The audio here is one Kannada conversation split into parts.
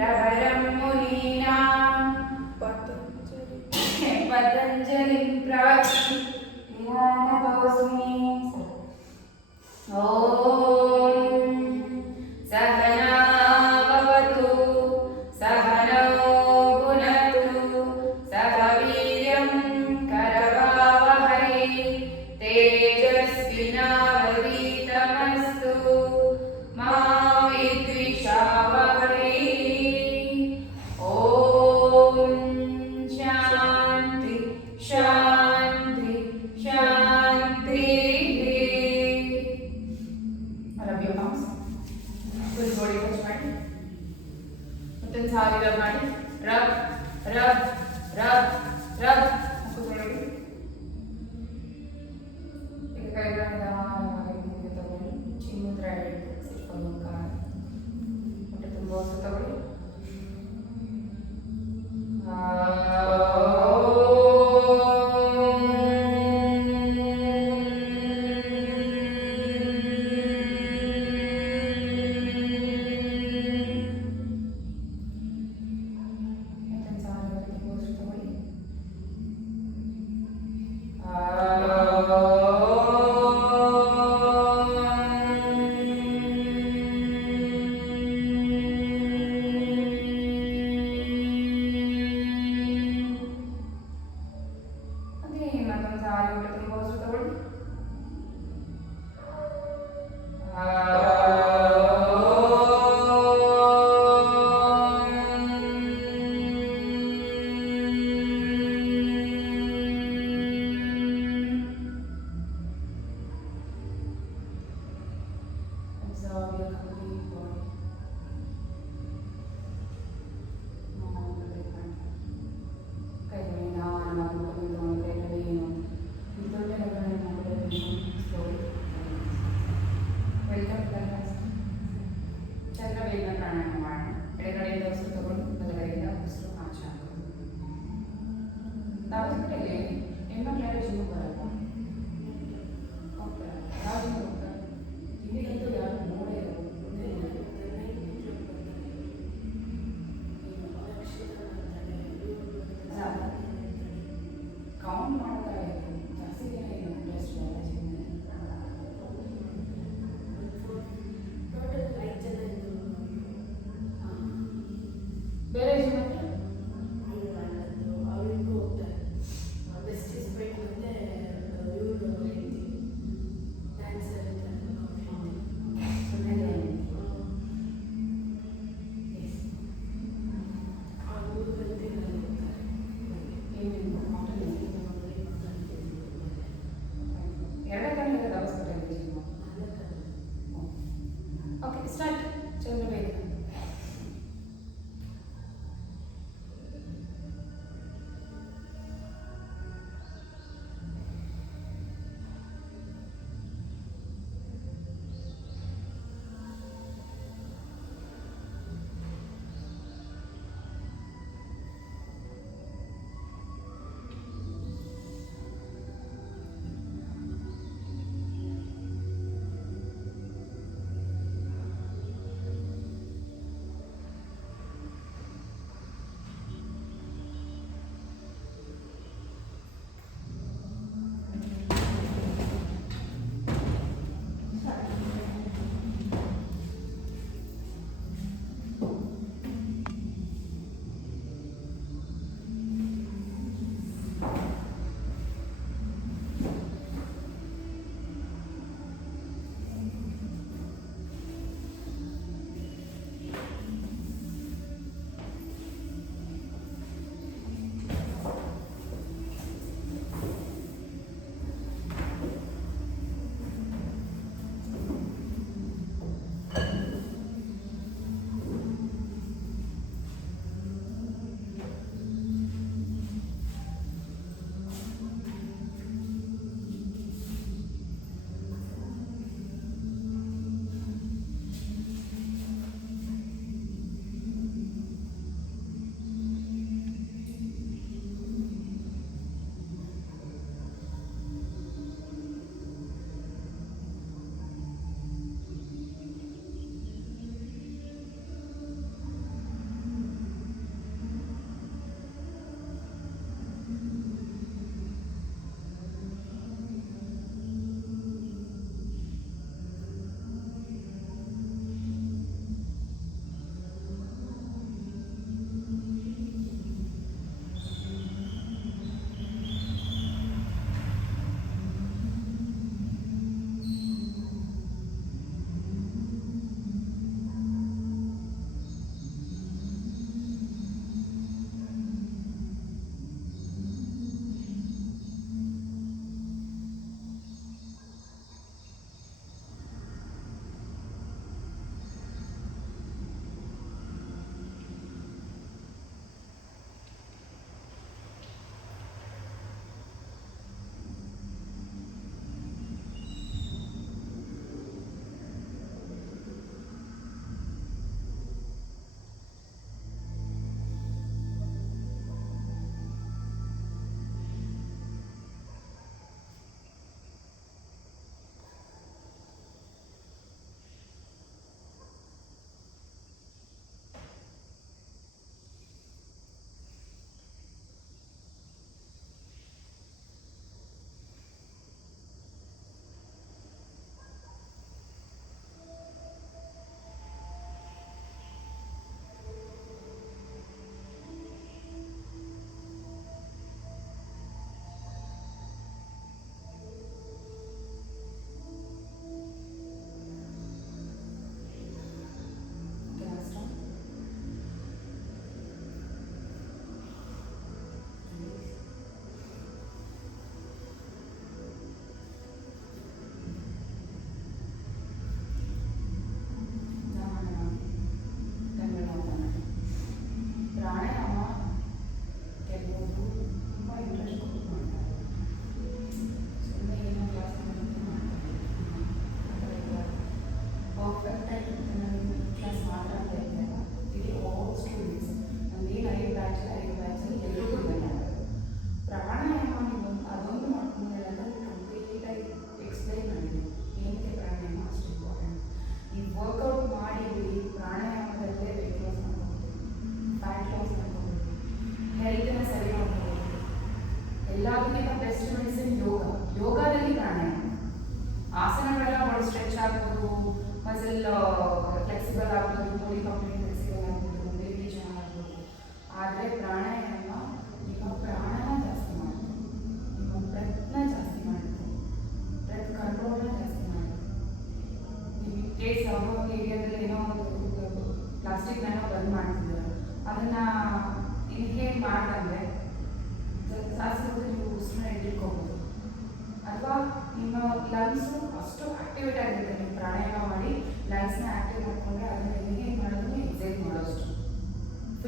प्रवरं मुनीनां पतञ्जलिं प्रार्थि नमोऽस्मि। ॐ सहना भवतु सहनौ भुनक्तु सह वीर्यं करवावहै तेजस्विनावधीतमस्तु मा विद्विषावहै। ॐ शान्ति शान्ति शान्तिः। Rub your palms. Full body touch ಮಾಡಿ. ಮತ್ತೆ ಸಾರಿ ರಬ್ ಮಾಡಿ. Rub rub rub rub. ಮುಖ ತೊಳೆಯಿರಿ. ಈಗ ಕೈಗಳನ್ನು ನಿಧಾನವಾಗಿ ಮುಂದೆ ತಗೊಳ್ಳಿ. ಚಿಮ್ಮುದ್ರ ಇಟ್ಟು ಸಿಟ್ಕೊಂಡು ಕಾಲ. ಹೊಟ್ಟೆ ತುಂಬ ಹೊಸ ತಗೊಳ್ಳಿ. ಚಂದ್ರವೇದನ ಪ್ರಾಣಾಯಾಮ ಮಾಡೋಣ. ಎಡಗಡೆಯಿಂದ ಉಸಿರು ತಗೊಂಡು ಬಲಗಡೆಯಿಂದ ಉಸಿರು ಆಚೆ ಹಾಕೋದು. ನಾವು ಜೊತೆಗೆ ಹೆಣ್ಮಕ್ಳೆಲ್ಲ ಜಿಮ್ ಬರಲ್ಲ, ಹೋಗ್ತಾರೆ. ಯಾವ ಜಿಮ್ ಹೋಗ್ತಾರೆ? ಇಲ್ಲಿಗಂತೂ ಯಾರು ನೋಡೇ ಇಲ್ಲ. ಕೌಂಟ್ ಮಾಡ್ತಾರೆ, ಜಾಸ್ತಿ ಜನ ಏನು ಇಂಟ್ರೆಸ್ಟ್ ಇಲ್ಲ ಜಿಮ್. ಬೇರೆ ಜಿಮ್ ಅಂದರೆ ಅವರಿಗೂ ಹೋಗ್ತಾರೆ. ಬೆಸ್ಟ್ ಇಸ್ಪೇಟ್ ಮತ್ತೆ ಇವರು ಡ್ಯಾನ್ಸರ್ ಎರಡೇ ಕಡೆ ಅವಸ್ಕರ ಇದೆ ಜಿಮ್. Okay start. ಚಂದ್ರವೇದ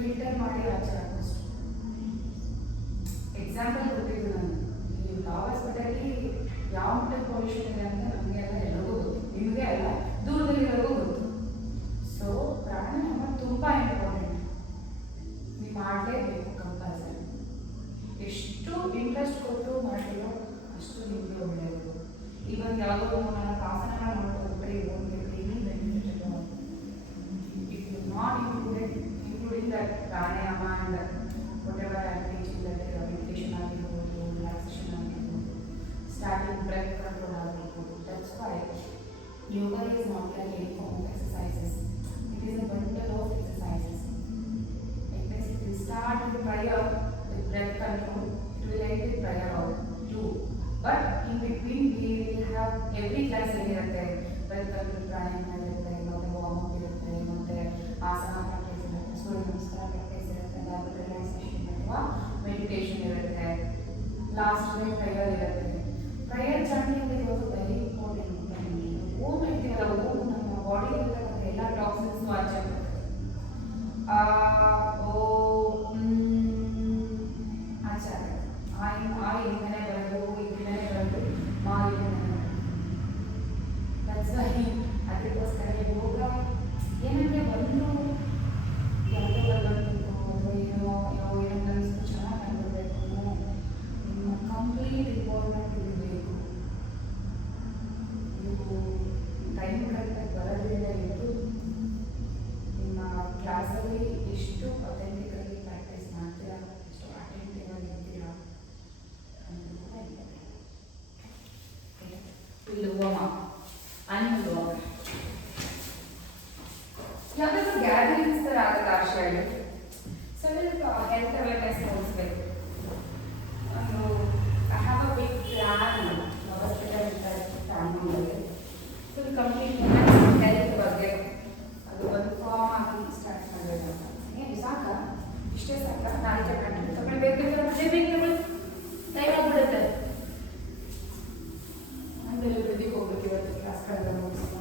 ಫಿಲ್ಟರ್ ಮಾಡಿ ಆಚೆ ಹಾಕೋಷ್ಟು. ಎಕ್ಸಾಂಪಲ್ ಕೊಟ್ಟಿದ್ದು ನಾನು ಈ ಲಾವ್ ಹಾಸ್ಪಿಟಲ್ಲಿ ಯಾವ ಮಟ್ಟದ ಪೊಲ್ಯೂಷನ್ ಇದೆ ಅಂತ ನಮಗೆ ಎಲ್ಲ ಎಲ್ಲರಿಗೂ ಗೊತ್ತು, ನಿಮಗೆ ಅಲ್ಲ ದೂರದಲ್ಲಿರೋರಿಗೂ ಗೊತ್ತು. ಸೊ ಪ್ರಾಣಾಯಾಮ ತುಂಬ ಇಂಪಾರ್ಟೆಂಟ್, ನೀವು ಮಾಡಲೇಬೇಕು ಕಂಪಲ್ಸರಿ. ಎಷ್ಟು ಇಂಟ್ರೆಸ್ಟ್ ಕೊಟ್ಟು ಮಾಡಿರೋ ಅಷ್ಟು ನಿಮಗೆ ಒಳ್ಳೆಯದು. ಇವಾಗ ಯಾವುದೋ ನಾನು ಆಸನ ಮಾಡ್ಕೊಂಡ್ರೆ ಒಂದು ಏನು ಬೆನಿಫಿಟ್ ಇಲ್ಲ. If you not including that pranayama and whatever I am teaching, that meditation ಆಗಿರ್ಬೋದು, relaxation ಆಗಿರ್ಬೋದು, starting breath control ಆಗಿರ್ಬೋದು. That's why yoga is not like any form of exercises. It is a bundle of exercises. It means it will start with prayer, with breath control. It will end with prayer too. But in between we will have every class ಇರುತ್ತೆ. breath control, pranayama ಇರುತ್ತೆ, ಮತ್ತೆ warm up ಇರುತ್ತೆ, ಮತ್ತೆ ಆಸನ ಪ್ರಾಕ್ಟೀಸ್ ಇರುತ್ತೆ, ಸೂರ್ಯ ನಮಸ್ಕಾರ ಪ್ರಾಕ್ಟೀಸ್ ಇರುತ್ತೆ, ಅದಾದ ರಿಲ್ಯಾಕ್ಸೇಷನ್ ಅಥವಾ ಮೆಡಿಟೇಷನ್ ಇರುತ್ತೆ, ಲಾಸ್ಟ್ ಪ್ರೇಯರ್ ಇರುತ್ತೆ. ಪ್ರೇಯರ್ ಚಾಂಟಿಂಗ್ ಇರೋದು ವೆರಿ ಇಂಪಾರ್ಟೆಂಟ್. ಓಮ್ ಇರ್ತೀವಲ್ಲ, ಓಮ್ ನಮ್ಮ ಬಾಡಿಯಲ್ಲಿರ್ತಕ್ಕಂಥ ಎಲ್ಲ ಟಾಕ್ಸಿನ್ಸ್ ಆಚೆ ಬರುತ್ತೆ. ಆಚಾರ ಆ ಇಲ್ಲಿಂದನೇ ಬರೋದು, ಇಲ್ಲಿಂದನೇ ಬರೋದು, ಮಾ ಇಲ್ಲಿಂದನೇ ಬರೋದು. ಅದಕ್ಕೋಸ್ಕರ ಯೋಗ ಏನಂದರೆ ಬಂದು ಯಾವುದೋ ಬಂದು ಅಥವಾ ಏನೋ ಅನಿಸ್ತು ಚೆನ್ನಾಗಿ ಕಂಡುಬರಬೇಕು, ನಿಮ್ಮ ಕಂಪ್ಲೀಟ್ ಇಂಪಾರ್ಟೆಂಟ್ ಇರಬೇಕು. ನೀವು ಟೈಮ್ ಕರೆಕ್ಟಾಗಿ ಬರೋದ್ರಿಂದ ಇದ್ದು ನಿಮ್ಮ ಕ್ಲಾಸಲ್ಲಿ ಎಷ್ಟು ಅಥೆಂಟಿಕಾಗಿ ಪ್ರಾಕ್ಟೀಸ್ ಮಾಡ್ತೀರಾ, ಎಷ್ಟು ಅಟೆಂಟಿವ್ ಆಗಿ ಇರ್ತೀರಾ ಅನ್ನೋದು ಕೂಡ ಇಂಪಾರ್ಟೆಂಟ್. ವಿಲೋಮ ಅನುಲೋಮ ಯಾವುದಾದ್ರೂ ಗ್ಯಾದರಿಂಗ್ಸ್ ಥರ ಆಗುತ್ತೆ ಆಶ್ರಯಲ್ಲಿ. ಸ್ವಲ್ಪ ಹೆಲ್ತ್ ಅವೇರ್ನೆಸ್ ಮೂಡಿಸ್ಬೇಕು. ಒಂದು I have a big plan hospital ಫ್ಯಾಮಿಲಿಯಲ್ಲಿ. ಸೊ ಕಂಪ್ಲೀಟ್ ಹೆಲ್ತ್ ಬಗ್ಗೆ ಅದು ಒಂದು ಫಾರ್ಮ್ ಆಗಿ ಸ್ಟಾರ್ಟ್ ಮಾಡಬೇಕು. ಏನು ಸಾಕಾ? ಇಷ್ಟೇ ಸಾಕಾ? ನಾಳೆ ಕಂಟಿನ್ಯೂ ತಗೊಳ್ಬೇಕು, ಟೈಮ್ ಆಗ್ಬಿಡುತ್ತೆ. ಆಮೇಲೆ ಬೆಳಿಗ್ಗೆ ಹೋಗ್ಬೇಕು. ಇವತ್ತು ಕ್ಲಾಸ್ ಕಳೆದ ಮುಗಿಸ್ಕೊಂಡು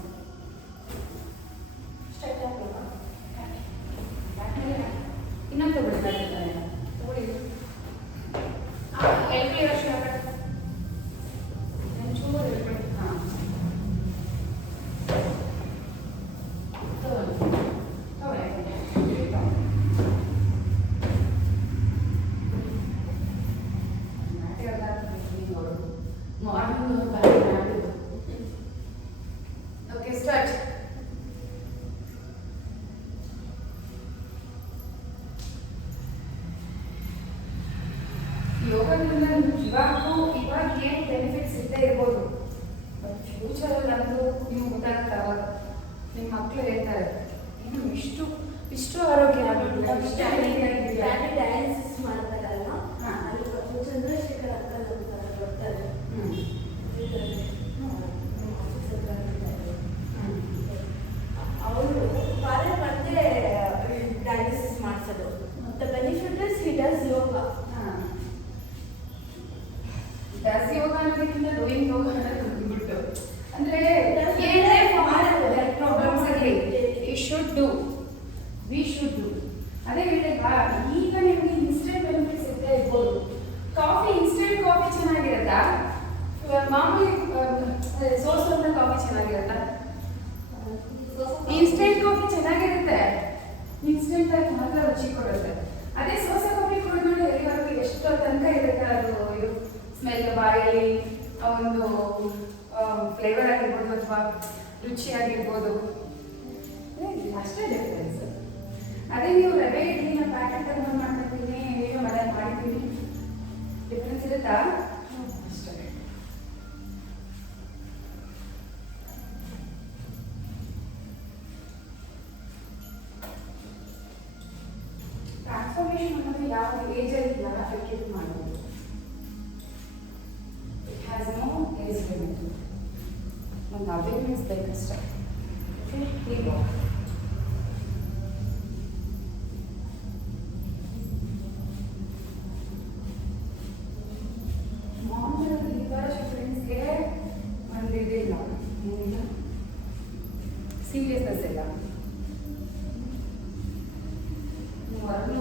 ಇನ್ನೊಂದು ತಗೊಳ್ಳಿ, ತಗೊಳ್ಳಿ ಎಲ್ಲಿ ವರ್ಷ ಒಂಚೂರು ಹೇಳ್ಬಿಡಿ. ಹಾಂ ತಗೊಳ್ಳಿ ಮಾರ್ನಿಂಗ್ ಓಕೆ ಸ್ಟಾರ್ಟ್. ಯೋಗದಿಂದ ಇವಾಗ ಏನು ಬೆನಿಫಿಟ್ಸ್ ಇದ್ದೇ ಇರ್ಬೋದು, ಬಟ್ ಫ್ಯೂಚರಲ್ಲಿ ಅಂತೂ ನೀವು ಗೊತ್ತಾಗ್ತಾವ. ನಿಮ್ಮ ಮಕ್ಕಳು ಹೇಳ್ತಾರೆ ಏನು ಇಷ್ಟು ಆರೋಗ್ಯ ಡಯಾಲಿಸಿಸ್ ಮಾಡ್ತಾರಲ್ಲ, ಅಲ್ಲಿ ಚಂದ್ರಶೇಖರ್ ಅಂಕಲ್ ಅಂತ ಬರ್ತಾರೆ. ಅವರು ಬಾರೆ ಮತ್ತೆ ಡಯಾಲಿಸಿಸ್ ಮಾಡಿಸೋದು. The benefit is he does yoga. Does yoga ಅನ್ನೋದಕ್ಕಿಂತ ಡೂಯಿಂಗ್ ಯೋಗ ಅನ್ನೋದು ಬಿಟ್ಟು ಅಂದರೆ ಪ್ರಾಬ್ಲಮ್ಸ್ ಆಗಲಿ ವಿ ಶುಡ್ ಡೂ. ಅದೇ ಹೇಳಿಲ್ವಾ, ಈಗ ನಿಮಗೆ ಇನ್ಸ್ಟೆಂಟ್ ಬೆನಿಫಿಟ್ಸ್ ಇದ್ದೇ ಇರ್ಬೋದು. ಇನ್ಸ್ಟೆಂಟ್ ಕಾಫಿ ಚೆನ್ನಾಗಿರುತ್ತಾ, ಮಾಮೂಲಿ ಸೋಸ್ ಅಂತ ಕಾಫಿ ಚೆನ್ನಾಗಿರುತ್ತಾ? ಇನ್ಸ್ಟೆಂಟ್ ಕಾಫಿ ಚೆನ್ನಾಗಿರುತ್ತೆ, ಇನ್ಸ್ಟೆಂಟ್ ಆಗಿ ಮಾತ್ರ ರುಚಿ ಕೊಡುತ್ತೆ. ಅದೇ ಸೋಸೆ ಕಾಫಿ ಕುಡಿದು ಎಲ್ಲಿವರೆಗೂ ಎಷ್ಟು ತನಕ ಇರುತ್ತೆ ಅದು ಇದು ಸ್ಮೆಲ್ ಬಾಯಲ್ಲಿ, ಒಂದು ಫ್ಲೇವರ್ ಆಗಿರ್ಬೋದು ಅಥವಾ ರುಚಿ ಆಗಿರ್ಬೋದು, ಅಷ್ಟೇ ಡಿಫ್ರೆನ್ಸ್. ಅದೇ ನೀವು ರವೆ ಇಡ್ಲಿನ ಪ್ಯಾಕೆಟ್ ತಗೊಂಡು ಮಾಡ್ತಿದ್ದೀನಿ, ನೀವು ಮನೇಲಿ ಮಾಡಿದ್ದೀನಿ, ಡಿಫ್ರೆನ್ಸ್ ಇರುತ್ತಾ? ಅಷ್ಟೇ. ಟ್ರಾನ್ಸ್ಫಾರ್ಮೇಷನ್ ಅನ್ನೋದು ಯಾವ ಏಜಲ್ಲಿ ಬೇಕಿದ್ದು ಮಾಡ್ಬೋದು. It has no age limit. ಒಂದು ಅವೇರ್ನೆಸ್ ಬೇಕಷ್ಟೇ. ಈಗ ಮಾರ್ನಿಂಗ್ ಈ ಥರ ಸ್ಟೂಡೆಂಟ್ಸ್ಗೆ ಒಂದು ಇದಿಲ್ಲ, ಸೀರಿಯಸ್ನೆಸ್ ಇಲ್ಲ. ಹೊರಗೆ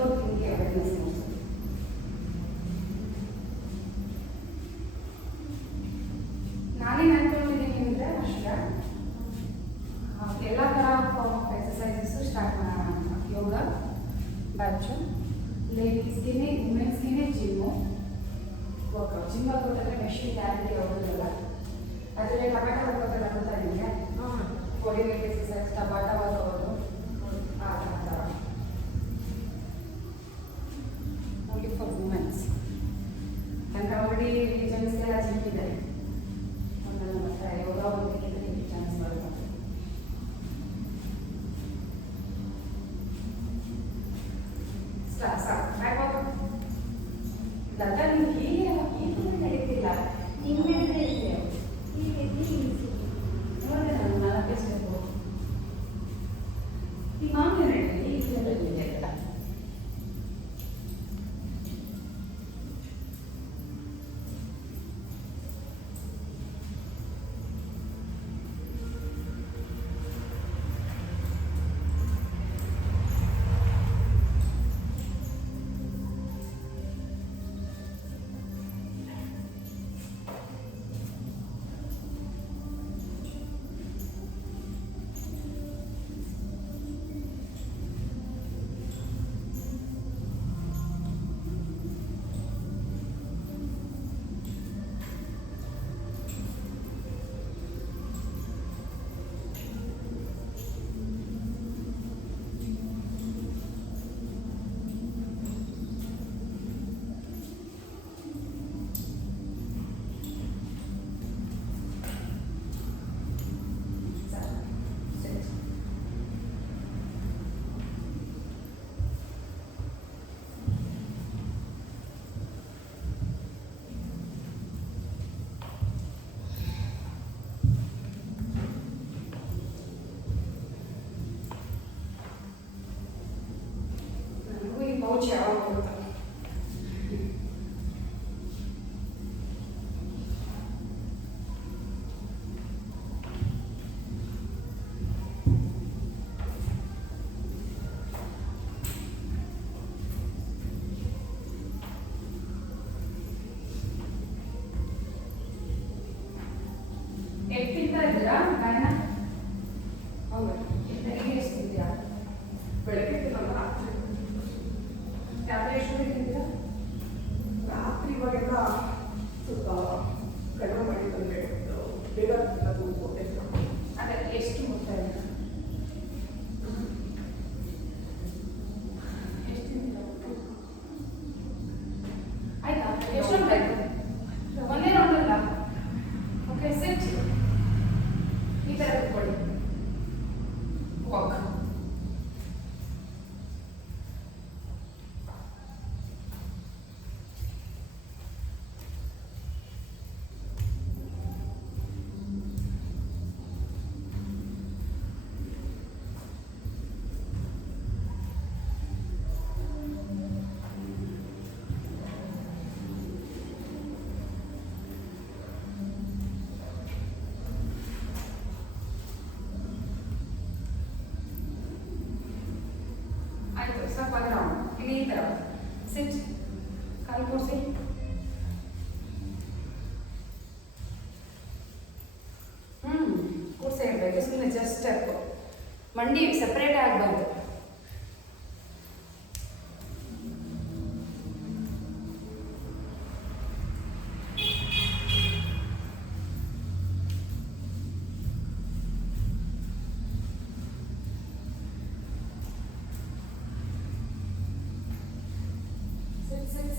ಬ್ರಾಂಚು ಲೇಡೀಸ್ಗೆ ವುಮೆನ್ಸ್ಗೆ ಜಿಮ್ಮು ವರ್ಕೌಟ್. ಜಿಮ್ ವರ್ಕೌಟ್ ಅಂದರೆ ಮೆಷಿನ್ ಗ್ಯಾರಂಟಿ ಹೋಗೋದಿಲ್ಲ. ಅದರಲ್ಲಿ ಟಬಾಟ ವರ್ಕೌಟ್ ಆಗುತ್ತಾ ನಿಮಗೆ? Body weight exercise, Tabata workout ಆ ಥರ ಓನ್ಲಿ ಫಾರ್ ವುಮೆನ್ಸ್. ಯಾಕಂದರೆ ಆಲ್ರೆಡಿ ಜೆಂಟ್ಸ್ಗೆಲ್ಲ ಜಿಮ್ ಇದೆ. ಆಮೇಲೆ ಮತ್ತೆ ಯೋಗ ಒಂದಕ್ಕಿಂತ ಚಾನ್ಸ್ ಬರುತ್ತೆ. ದತ್ತ ನೀವು ಹೀಗೆ ನಡೀತಿಲ್ಲ, ಹಿಂಗೆ ಇದೆ ನೋಡಿ. ನಾನು 4 ಸ್ಟೆಪ್ಪು ಈಗ ಮಾಮೂಲಿ ನಡೀತೀನಿ. ಈಗ ಇದೆ ಇಲ್ಲ ಪೌಚ್ ಯಾವಾಗ ಬರುತ್ತೆ? ಎಷ್ಟು ತಿಂತಾ ಇದ್ದೀರಾ ಗಾಯನ? ಹೌದಾ? ಬೆಳಿಗ್ಗೆ ಎಷ್ಟು ತಿಂತೀರಾ? ಬೆಳಗ್ಗೆ ತಿನ್ನಲ್ಲ, ರಾತ್ರಿ. ರಾತ್ರಿ ಎಷ್ಟು ತಿಂತೀರಾ? ರಾತ್ರಿ ಇವಾಗೆಲ್ಲ ಸ್ವಲ್ಪ ಕಡಿಮೆ ಮಾಡಿದ್ರೆ ಬೇಗ ತಿನ್ನೋದು ಗೊತ್ತಿಲ್ಲ. ಅದೇ ಎಷ್ಟು ಮುಟ್ತಾ ಇದೆ? ಎಷ್ಟು ತಿಂತೀರಾ? ಆಯ್ತಾ? ಎಷ್ಟೊಂದು ಬೇಕು? ಒಂದೇ ರೌಂಡಲ್ಲ. ಓಕೆ, ಸಿಟ್. ಈ ಥರ ಕೂತ್ಕೊಳ್ಳಿ. ವಾಕ್. ಆಯಿತು, ಸ್ವಲ್ಪ ರೌಂಡ್. ಈಗ ಈ ಥರ ಸಿಟ್. ಕಾಲು ಕೂರಿಸಿ. ಕೂರ್ಸೇ ಇರಬೇಕು. ಸುಮ್ಮನೆ ಜಸ್ಟ್ ಸ್ಟೆಪ್. ಮಂಡಿ ಸಪ್ರೇಟ್ ಆಗಬಾರ್ದು.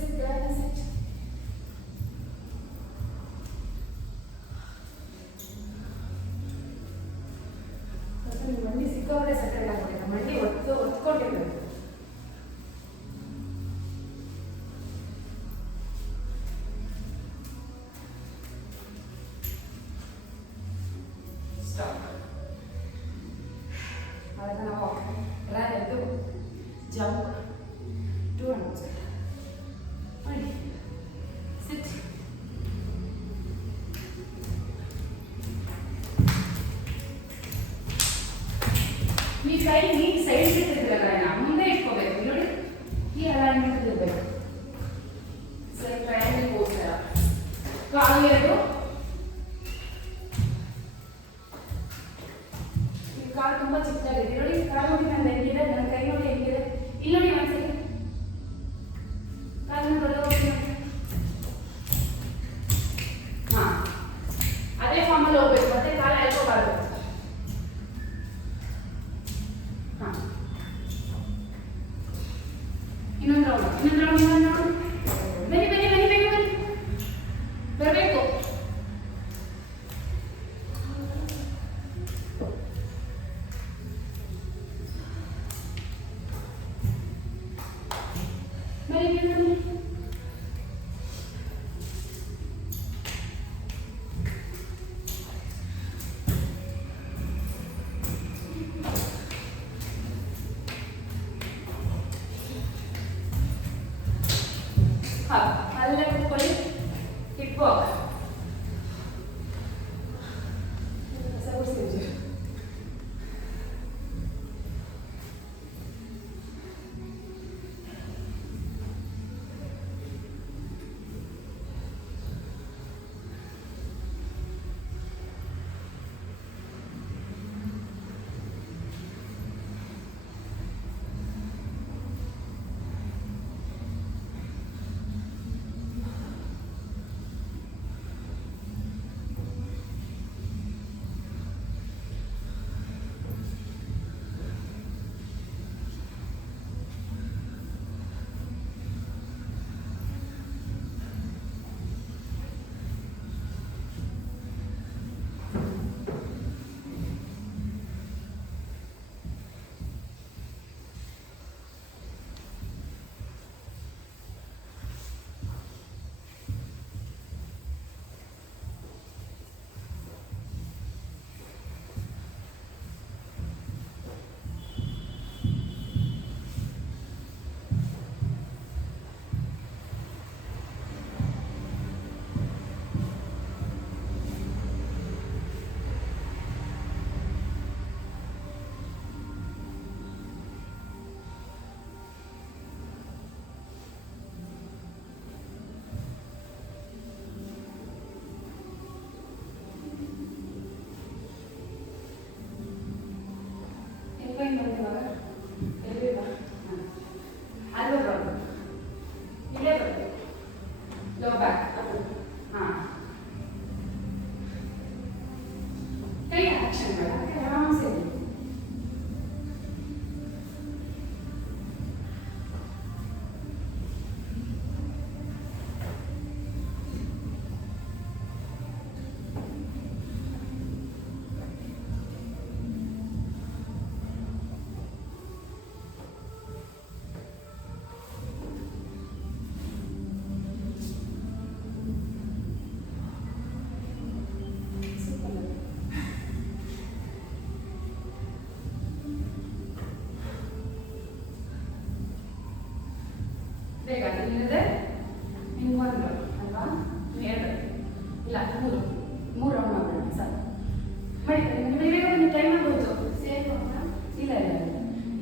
Sit, guys, sit. ಮಂಡಿ ಸಿಕ್ಕಾದ್ರೆ ಸೆಟಲ್ ಆಗ್ಬಿಟ್ಟಿದೆ. ಮಂಡಿ ಒತ್ಕೊಂಡಿರ್ಬೇಕು. ಸ್ಟಾಪ್. ಅದನ್ನು ನಾವು ರನ್ ಎದ್ದು ಜಂಪ್ 200 ಮಾಡಿ. ಸಿಟ್. ಈ ಕೈ ನೀಟ್ ಸೈಡ್ ಇಟ್ಟಿದ್ರಲ್ಲ, ಮುಂದೆ ಇಟ್ಕೋಬೇಕು. ನೋಡಿ, ಈ ಅಲೈನ್ಮೆಂಟ್ ಇರಬೇಕು. ಸರಿ, ಟ್ರಯಾಂಗಲ್ ಪೋಸ್ ಥರ. ಕಾಲು ಎರಡು. ಈ ಕಾಲು ತುಂಬ ಚಿಕ್ಕದಾಗಿದೆ. ನೋಡಿ, ಕಾಲು ನೋಡಿ ನನ್ನ ಹೆಂಗಿದೆ, ನನ್ನ ಕೈ ನೋಡಿ ಹೆಂಗಿದೆ. ಇಲ್ಲಿ ನೋಡಿ ಒಂದ್ಸರಿ. ಇನ್ನೊಂದು ರೌಂಡ್. ಬನ್ನಿ ಬರಬೇಕು. ಬನ್ನಿ. ಅಲ್ಲೇ ಕೂತ್ಕೊಳ್ಳಿ. Hip walk. ಅಲ್ಲೂ ಬರೋದು, ಇಲ್ಲೇ ಬರೋದು, ಲೋ ಬ್ಯಾಕ್. ಹಾಂ, ಕೈ ಆಕ್ಷನ್ ಬೇಡ, ಆರಾಮ್ಸೆ ಇರಿ. ಬೇಗ ಇಲ್ಲದೆ ಹಿಂಗೊಂದು ಅಲ್ವಾ, ಎರಡು ಇಲ್ಲ ಮೂರು ರೌಂಡ್ ಮಾಡೋಣ ಸರ್. ಮಾಡಿ ಬೇಗ ಒಂದು ಟೈಮ್ ಆಗ್ಬೋದು. ಸೇಮ್ ಇಲ್ಲ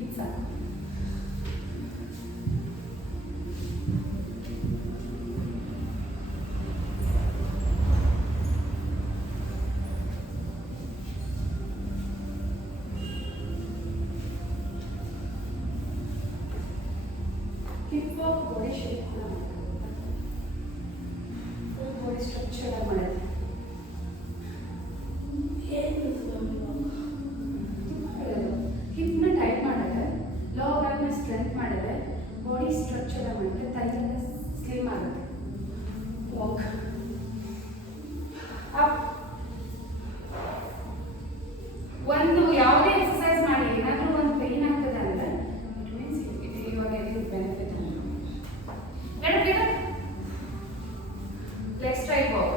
ಈಗ sir. Hip walk body shape full body structure ಮಾಡುತ್ತೆ. ಹಿಪ್ನ ಟೈಟ್ ಮಾಡಿದ್ರೆ, ಲೋ ಬ್ಯಾಕ್ನ ಸ್ಟ್ರೆಂತ್ ಮಾಡಿದ್ರೆ ಬಾಡಿ ಸ್ಟ್ರಕ್ಚರ್ ಮಾಡುತ್ತೆ, ತೈಲೆಲ್ಲ ಸ್ಲಿಮ್ ಆಗುತ್ತೆ. Walk up. ಒಂದು ಯಾವುದೇ ಎಕ್ಸಸೈಸ್ ಮಾಡಿ ಏನಾದರೂ ಒಂದು ಪೇನ್ ಆಗ್ತದೆ ಅಂದರೆ ಇಟ್ ಮೀನ್ಸ್ ಇವಾಗ ಇದು ಬೆನಿಫಿಟ್ ಅಂತ. Leg straight walk.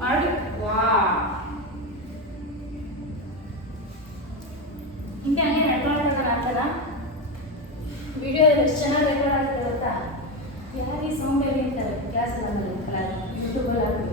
ಮಾಡಿ ವಾ ಹಿಂಗೆ ಹಂಗೆ ನಡ್ಕೊಂಡು ಆ ಥರ ವಿಡಿಯೋದಲ್ಲಿ ಎಷ್ಟು ಚೆನ್ನಾಗಿ ರೆಕಾರ್ಡ್ ಆಗ್ತದೆ ಗೊತ್ತಾ. ಯಾರು ಈ ಸೌಂಡ್ ಹೇಳಿ ಅಂತಾರೆ ಕ್ಲಾಸಲ್ಲಿ ಯೂಟ್ಯೂಬಲ್ಲಿ ಹಾಕಿ.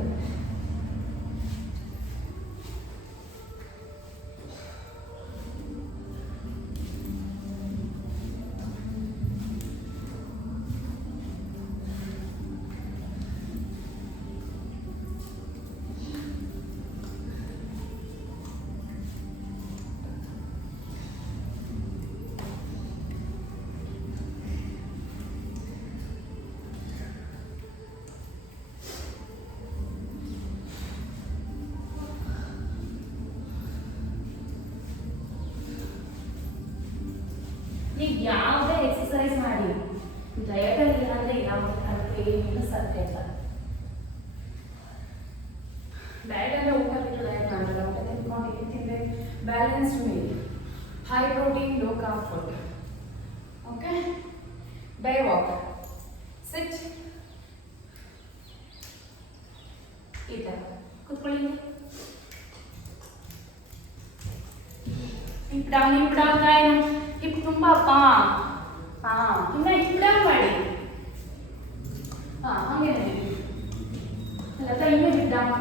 ಏನು ಸಾಧ್ಯ ಇಲ್ಲ. ಡಯಟ್ ಅಂದರೆ ಊಟ ಬಿಟ್ಟು ಡಯಟ್ ಮಾಡಲ್ಲ. ಊಟ ತಿನ್ಕೊಂಡು ಏನು ತಿಂದರೆ balanced meal, high protein low carb food. Okay, by walk, sit, ಈ ಥರ ಕೂತ್ಕೊಳ್ಳಿ. ಹಿಪ್ ಡೌನ್ ಕಾಯಿನ ಹಿಪ್ ತುಂಬ ಅಪ್ಪ. ಹಾಂ, ಇನ್ನು ಹಿಪ್ ಡೌನ್ ಮಾಡಿ. ಹಾಂ, ಹಂಗೆ ಅಲ್ಲ, ಇನ್ನೂ ಹಿಪ್ ಡೌನ್.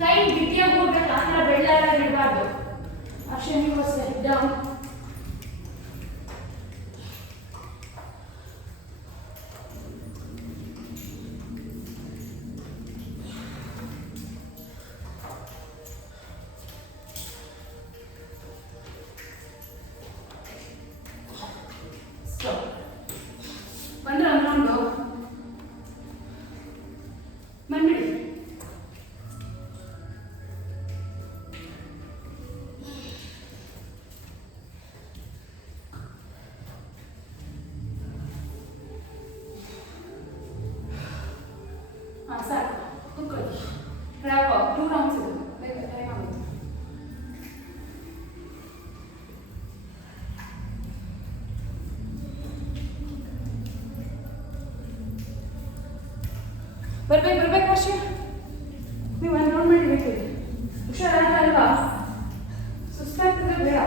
ಕೈ ಗಟ್ಟಿಯಾಗಿ ಹೋಗ್ಬೇಕು, ಆ ಥರ ಬೆಳ್ಳಾರ ಇಡಬಾರ್ದು. ಅಷ್ಟೇ, ನೀವು ಹಿಪ್ ಡೌನ್. ಬಂದ್ರೆ ಅಂದ್ಕೊಂಡು ಬಂದ್ಬಿಡಿ. ಹಾಂ, ಸಾಕು, ಕೂತ್ಕೊಳ್ಳಿ. ರ್ಯಾಪ್ 2 ರೌಂಡ್ಸ್ ಇದು, ಬೇಗ ಟೈಮ್ ಆಗುತ್ತೆ. ಬರ್ಬೇಕು ಅಷ್ಟೇ. ನೀವು ಒಂದು ರೌಂಡ್ ಮಾಡಬೇಕು. ಹುಷಾರಾಗ ಅಲ್ವಾ? ಸುಸ್ತಾಗ್ತದೆ ಬೇಡ.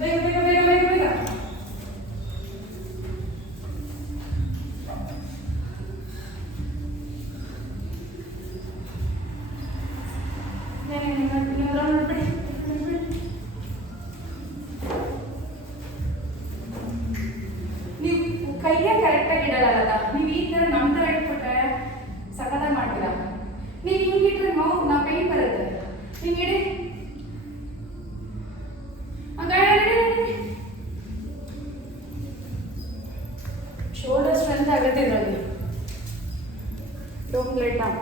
ಬೇಗ ಬೇಗ ಬೇಗ ಬೇಗ ಬೇಗ. ನೀವು ರೌಂಡ್ ಮಾಡ್ಬಿಡಿ. ನೀವು ಕೈಯೇ ಕರೆಕ್ಟಾಗಿ ಇಡಲ್ಲ. ನೀವು ಈ ಥರ ನಮ್ಮ ಥರ ಇಟ್ಬಿಟ್ರೆ ಸಖತ್ತಾಗಿ ಮಾಡ್ತೀರಾ. ನೀವು ಹಿಂಗಿಟ್ರೆ ನಾ ಪೇನ್ ಬರುತ್ತೆ. ಹಿಂಗೆ ಇಡಿ. ಶೋಲ್ಡರ್ ಸ್ಟ್ರೆಂತ್ ಆಗುತ್ತೆ ಇದರಲ್ಲಿ. Don't let down.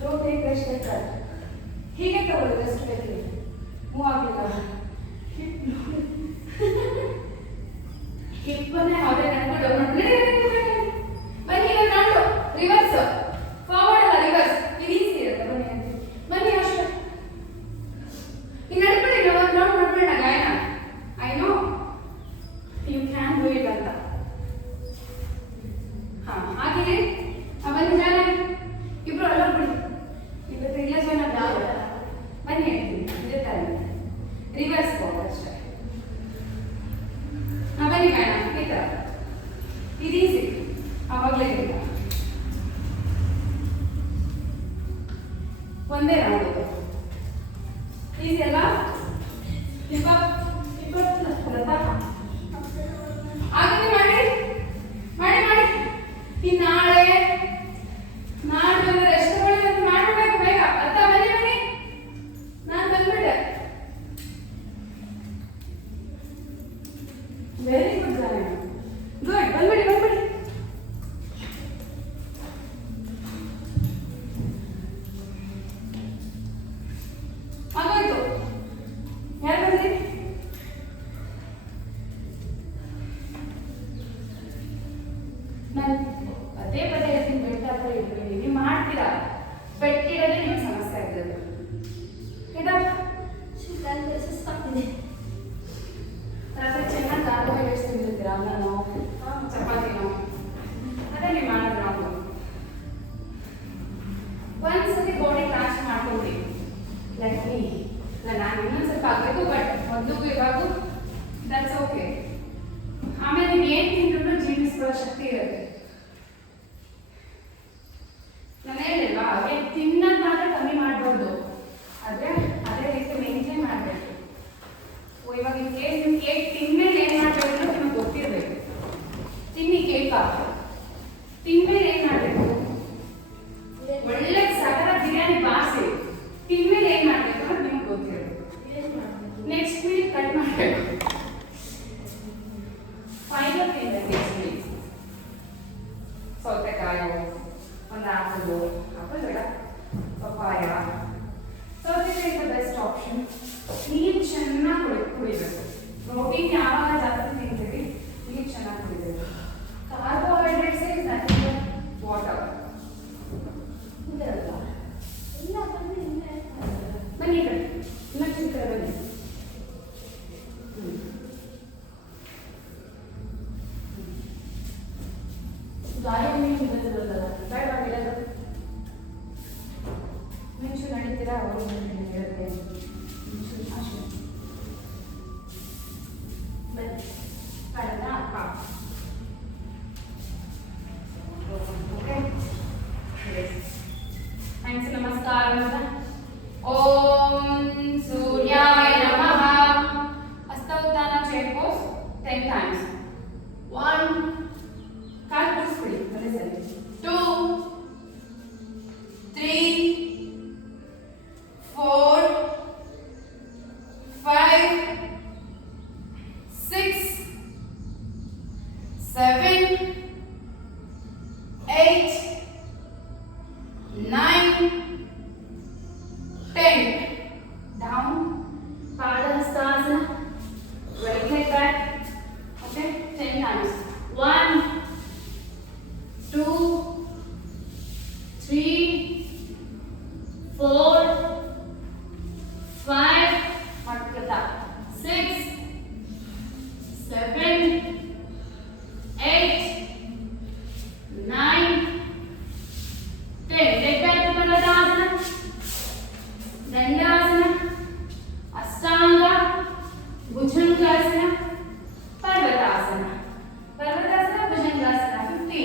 Don't take rest like that. ಹೀಗೆ ತಗೊಳ್ಳಿ ರೆಸ್ಟ್ ಬೇಕು. ಮೂವ್ ಆಗಲಿಲ್ಲ. ಹಿಪ್ಪನ್ನೇ ಅವರೇ ನಡ್ಕೊಂಡು ಬನ್ನಿ. ನಾನು ರಿವರ್ಸ್ ಫಾರ್ವರ್ಡ್ ಅಲ್ಲ, ರಿವರ್ಸ್. ಇದು ಈಸಿ ಇರುತ್ತೆ. ಬನ್ನಿ ಅಷ್ಟೇ. ಈಗ ನಡ್ಕೊಳ್ಳಿ. ನಾವು ಒಂದು ರೌಂಡ್ ಮಾಡ್ಬೇಡ ಗಾಯನ. I know you can do it ಅಂತ. ಹಾಂ, ಹಾಗೆ ಬನ್ನಿ ಜಾನ. ಇಬ್ರು ಅಲ್ಲ ಬಿಡಿ. ಇವತ್ತು ಇಲ್ಲ ಜನ ಬನ್ನಿ ಹೇಳ್ತೀನಿ. ಇದೇ ಥರ ರಿವರ್ಸ್ ಫಾರ್ವರ್ಡ್ ಅಷ್ಟೇ. ಹಾಂ, ಬನ್ನಿ ಗಾಯನ. ಈ ಥರ ಇದು ಈಸಿ. ಆವಾಗಲೇ ಇಲ್ಲ, ಒಂದೇ ರೌಂಡ್ ಇದು. ಈಸಿ ಅಲ್ವಾ? ಆಗಿದೆ. ಮಾಡಿ. ಇನ್ನು ನಾಳೆ ಎಷ್ಟು ಅಂತ ಮಾಡಬೇಕು ಬೇಗ. ಅರ್ಥ? ಬನ್ನಿ. ನಾನು ಬಂದ್ಬಿಟ್ಟೆ. Very good Jana. ಗುಡ್. ಬಂದ್ಬಿಡಿ. ಆಗೋಯ್ತು. ಯಾರು ಬಂದ್ರಿ? ನಾನು ಅದೇ ಪದೇ ಹೇಳ್ತೀನಿ, ಬೆಟ್ಟ ಹತ್ರ ಇಟ್ಬಿಡಿ. ನೀವು ಮಾಡ್ತೀರಾ, ಬೆಟ್ಟಿಡೋದೇ ನಿಮ್ಗೆ ಸಮಸ್ಯೆ ಆಗಿರೋದು. ಸುಸ್ತಾಗ್ತಿದೆ. ರಾತ್ರಿ ಚೆನ್ನಾಗಿ ಕಾರ್ಬೋಹೈಡ್ರೇಟ್ಸ್ ತಿಂದಿರ್ತೀರಾ? ಅನ್ನನೋ ಚಪಾತಿನೋ ಅದೇ ನೀವು ಮಾಡೋದು. ನಾವು ಒಂದ್ಸತಿ ಬಾಡಿ ಕ್ರಾಶ್ ಮಾಡ್ಕೊಂಡ್ರಿ ಲೈಕ್ ಮೀ. ನಾನು ಇನ್ನೊಂದು ಸ್ವಲ್ಪ ಆಗಬೇಕು, ಬಟ್ ಮೊದಲು ಇವಾಗ ದಟ್ಸ್ ಓಕೆ. ಆಮೇಲೆ ನೀವು ಏನು ತಿಂದ್ರೂ ಜೀವಿಸುವ ಶಕ್ತಿ ಇರುತ್ತೆ. ನಾನು ಹೇಳಿಲ್ವಾ, ತಿನ್ನೋದು ಮಾತ್ರ ಕಮ್ಮಿ ಮಾಡ್ಬೋದು, ಆದರೆ ಅದೇ ರೀತಿ ಮೇಂಟೈನ್ ಮಾಡಬೇಕು. ಇವಾಗ ನೀವು ಕೇಕ್ ತಿಂದ್ಮೇಲೆ ಏನು ಮಾಡಬೇಕು ನಿಮಗೆ ಗೊತ್ತಿರಬೇಕು. ತಿನ್ನಿ ಕೇಕ, ತಿಂದ್ಮೇಲೆ ಏನು ಮಾಡಬೇಕು? ಒಳ್ಳೆ ಸಕಲ ಬಿರಿಯಾನಿ ಬಾರಿಸಿ ತಿಂದ್ಮೇಲೆ ಏನು ಮಾಡಬೇಕು ಅಂತ ನಿಮ್ಗೆ ಗೊತ್ತಿರಬೇಕು. ನೆಕ್ಸ್ಟ್ ಮೀಲ್ ಕಟ್ ಮಾಡಬೇಕು. ಫೈಬರ್ ತಿನ್ನಬೇಕು ನೆಕ್ಸ್ಟ್ ಮೀಲ್. ಗಾಯ ಮಿಂಚು ಬರ್ತದಲ್ಲ ಬೇಡವಾಗಿರೋದು ಮಿಂಚು ನಡೀತೀರಾ ಅವರು ಹೇಳುತ್ತೆ ಮಿಂಚು ಆಶೆ ಬನ್ನಿ ಬೇಡದಾ ಹಾಂ ಓಕೆ ಥ್ಯಾಂಕ್ಸ್ ನಮಸ್ಕಾರ ಓಂ ಸೂರ್ಯಾಯ ನಮಃ ಹಸ್ತೋತ್ಥಾನ ಚೇರ್ ಪೋಸ್ 10 times 1 ಕಾಲು ಕೂರಿಸ್ಬಿಡಿ ಅದೇ ಸರಿ 2 3 4 5 6 7 8 9 10 down ಪಾದಹಸ್ತಾಸನ right leg back okay 10 times 1 2 3 4 5 ಮಾಡ್ಕೊತಾ 6 7 8 9 10 leg back to ಪರ್ವತಾಸನ ದಂಡಾಸನ ಅಷ್ಟಾಂಗ ಭುಜಂಗಾಸನ ಪರ್ವತಾಸನ ಪರ್ವತಾಸನ ಭುಜಂಗಾಸನ 15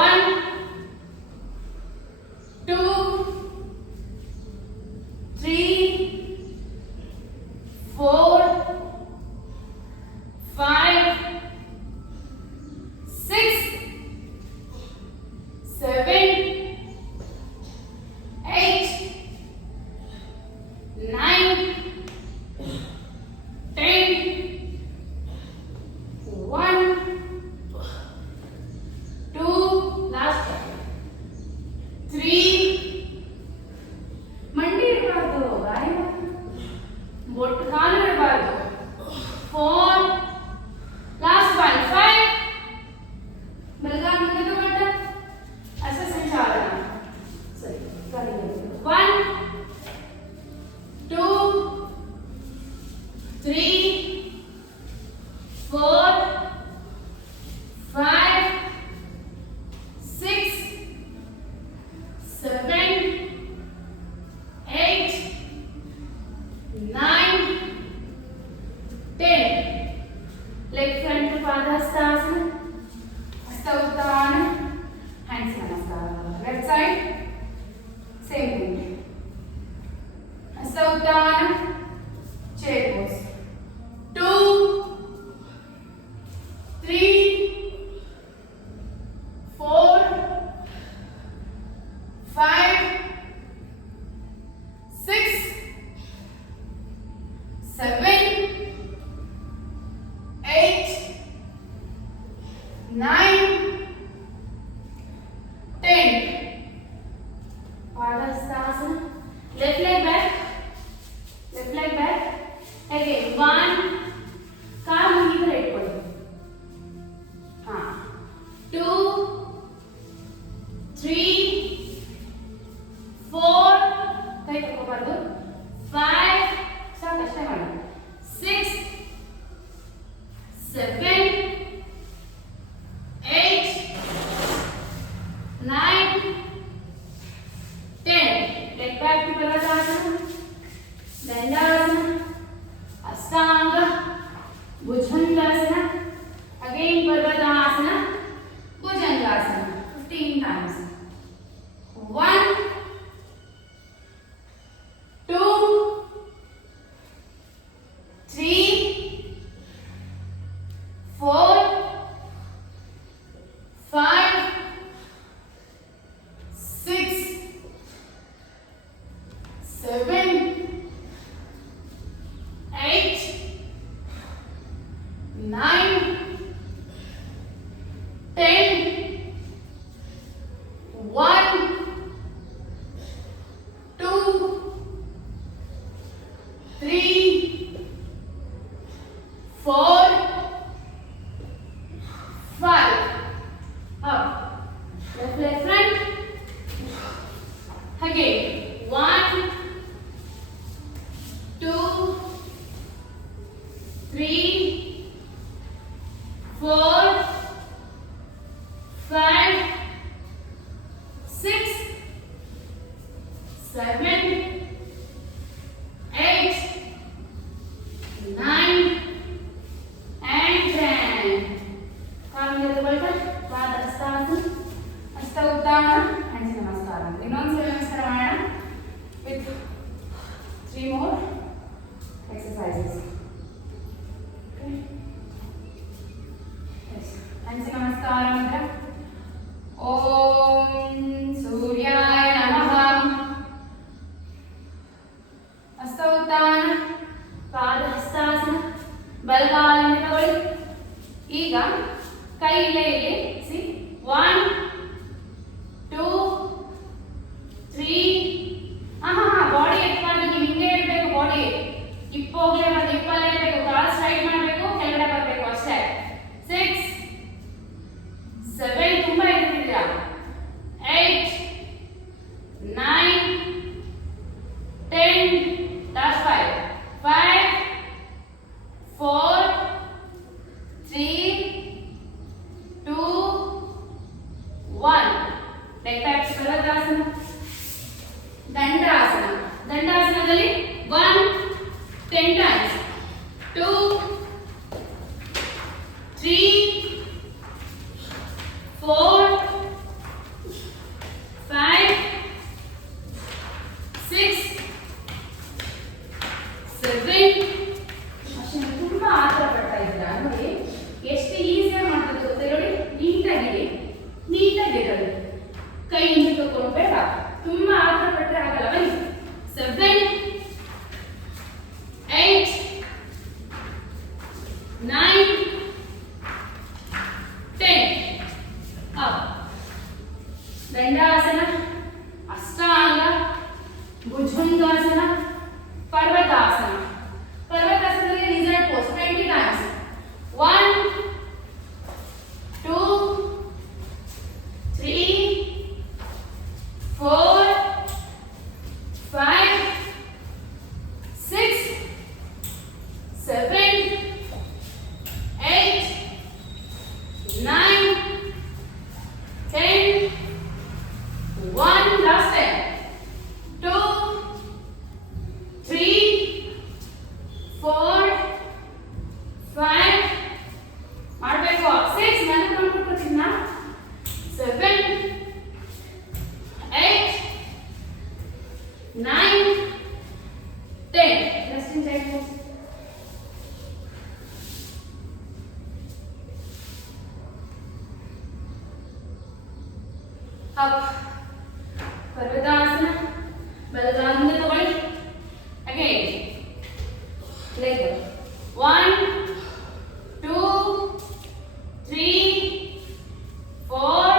1 2 3 4 5 6 7 8 9 10 1 2 last 3 ಮಂಡಿ ಇರಬಾರ್ದು ಗಾಯ ಬೊಟ್ಟು ಕಾಲು ಇಡಬಾರ್ದು 4 ಲಾಸ್ಟ್ 1 5 ಬಲಗಾಲ ಮುಂದೆ ತಗೊಂಡ ಅಸ ಸಂಚಾಲನ ಸರಿ 1 2 3 4 5 6 7 8 9 10 leg front to padahastasana ಹಸ್ತೋತ್ಥಾನ ಹ್ಯಾಂಡ್ಸ್ ನಮಸ್ಕಾರ ಲೆಫ್ಟ್ ಸೈಡ್ ಸೇಮ್ ಥಿಂಗ್ ಹಸ್ತೋತ್ಥಾನ chair pose 2 3 4 5 6 7 8 9 10 padahastasana left leg back again 1 ಕಾಲು ಈ ಕಡೆ ಇಟ್ಕೊಳ್ಳಿ ಹಾ 2 3 4 ಕೈ ತಗೋಬಾರ್ದು 5 ಸಾಕಷ್ಟೇ ಮಾಡಿ 6 7 8 9 10 leg back to ಪರ್ವತಾಸನ ದಂಡಾಸನ ಅಷ್ಟಾಂಗ bhujangasana again ಪರ್ವತಾಸನ bhujangasana 15 times 1 2 3 4 5 6 7 8 9 10 1 2 3 4 5 up left leg front again 1 2 3 4 5, 6, 7, 8, 9 and 10. ಕಾಲಿಗೆ ತಗೊಳ್ತಾ ಪಾದಹಸ್ತಾಸನ, ಹಸ್ತ ಉತ್ತಾನ, ಹಂಸಿ ನಮಸ್ಕಾರ. ಇನ್ನೊಂದ್ಸಲ ನಮಸ್ಕಾರ ಮಾಡೋಣ with 3 more exercises. Okay. Yes. ಹಂಸಿ ನಮಸ್ಕಾರ ಮಂತ್ರ. ಓಂ ಸೂರ್ಯಾಯ ನಮಃ. ಹಸ್ತ ಉತ್ತಾನ, ಪಾದಹಸ್ತಾಸನ, ಬಲಗಾಲನ್ನು ತಗೊಳ್ಳಿ. ಈಗ ಕೈ ಇಲ್ಲೇ ಇಲ್ಲಿ ಸಿ 1 2 3 ಬಾಡಿ ಎತ್ಕೊಂಡು ನೀವು ಹಿಂಗೆ ಇರಬೇಕು. ಬಾಡಿ ಇಪ್ಪೋಗ್ಲೇ ಮತ್ತೆ ಇಪ್ಪಲ್ಲೇ ಇರಬೇಕು. ಕಾಲು ಸ್ಟ್ರೈಟ್ ಮಾಡಬೇಕು, ಕೆಳಗಡೆ ಬರಬೇಕು ಅಷ್ಟೇ. 6 7 ತುಂಬಾ ಇರ್ತಿದ್ದೀರಾ. 8 9 10 last 5 5 4 3 2 1. Leg back Sarvangasana. Dandasana. ದಂಡಾಸನದಲ್ಲಿ 1 10 times, 2 3 4 5 6 7. ಅಷ್ಟೇ. ತುಂಬಾ ಆತರ ಪಡ್ತಾ ಇದ್ದೀರಾ ನೋಡಿ. ಎಷ್ಟು ಈಸಿಯಾಗಿ ಮಾಡ್ತದೆ ಗೊತ್ತಾ ನೋಡಿ. ನೀಟಾಗಿ ಇರಲಿ. ಕೈ ಹಿಂದೆ ತಗೊಳ್ಬೇಡ. ತುಂಬಾ ಆತರ ಪಟ್ಟರೆ ಆಗಲ್ಲ. ಬನ್ನಿ 7 8 9 10 up. ದಂಡಾಸನ, ಅಷ್ಟಾಂಗ, ಭುಜಂಗಾಸನ, ಪರ್ವತಾಸನ. ಪರ್ವತಾಸನದಲ್ಲಿ lizard pose 20 times. 1 2 3 4 5 6 7 8 9 10 1. Last time. 2 3 4 5 ಮಾಡಬೇಕು. 6 ನಾನು ಕಂಡುಬಿಡ್ತೀನಿ. 7 8 9 10. Just in side pose. Up. ಪರ್ವತಾಸನ. ಬಲಗಾಲನ್ನು ತಗೊಳ್ಳಿ. Again. Leg. 1 2 3 4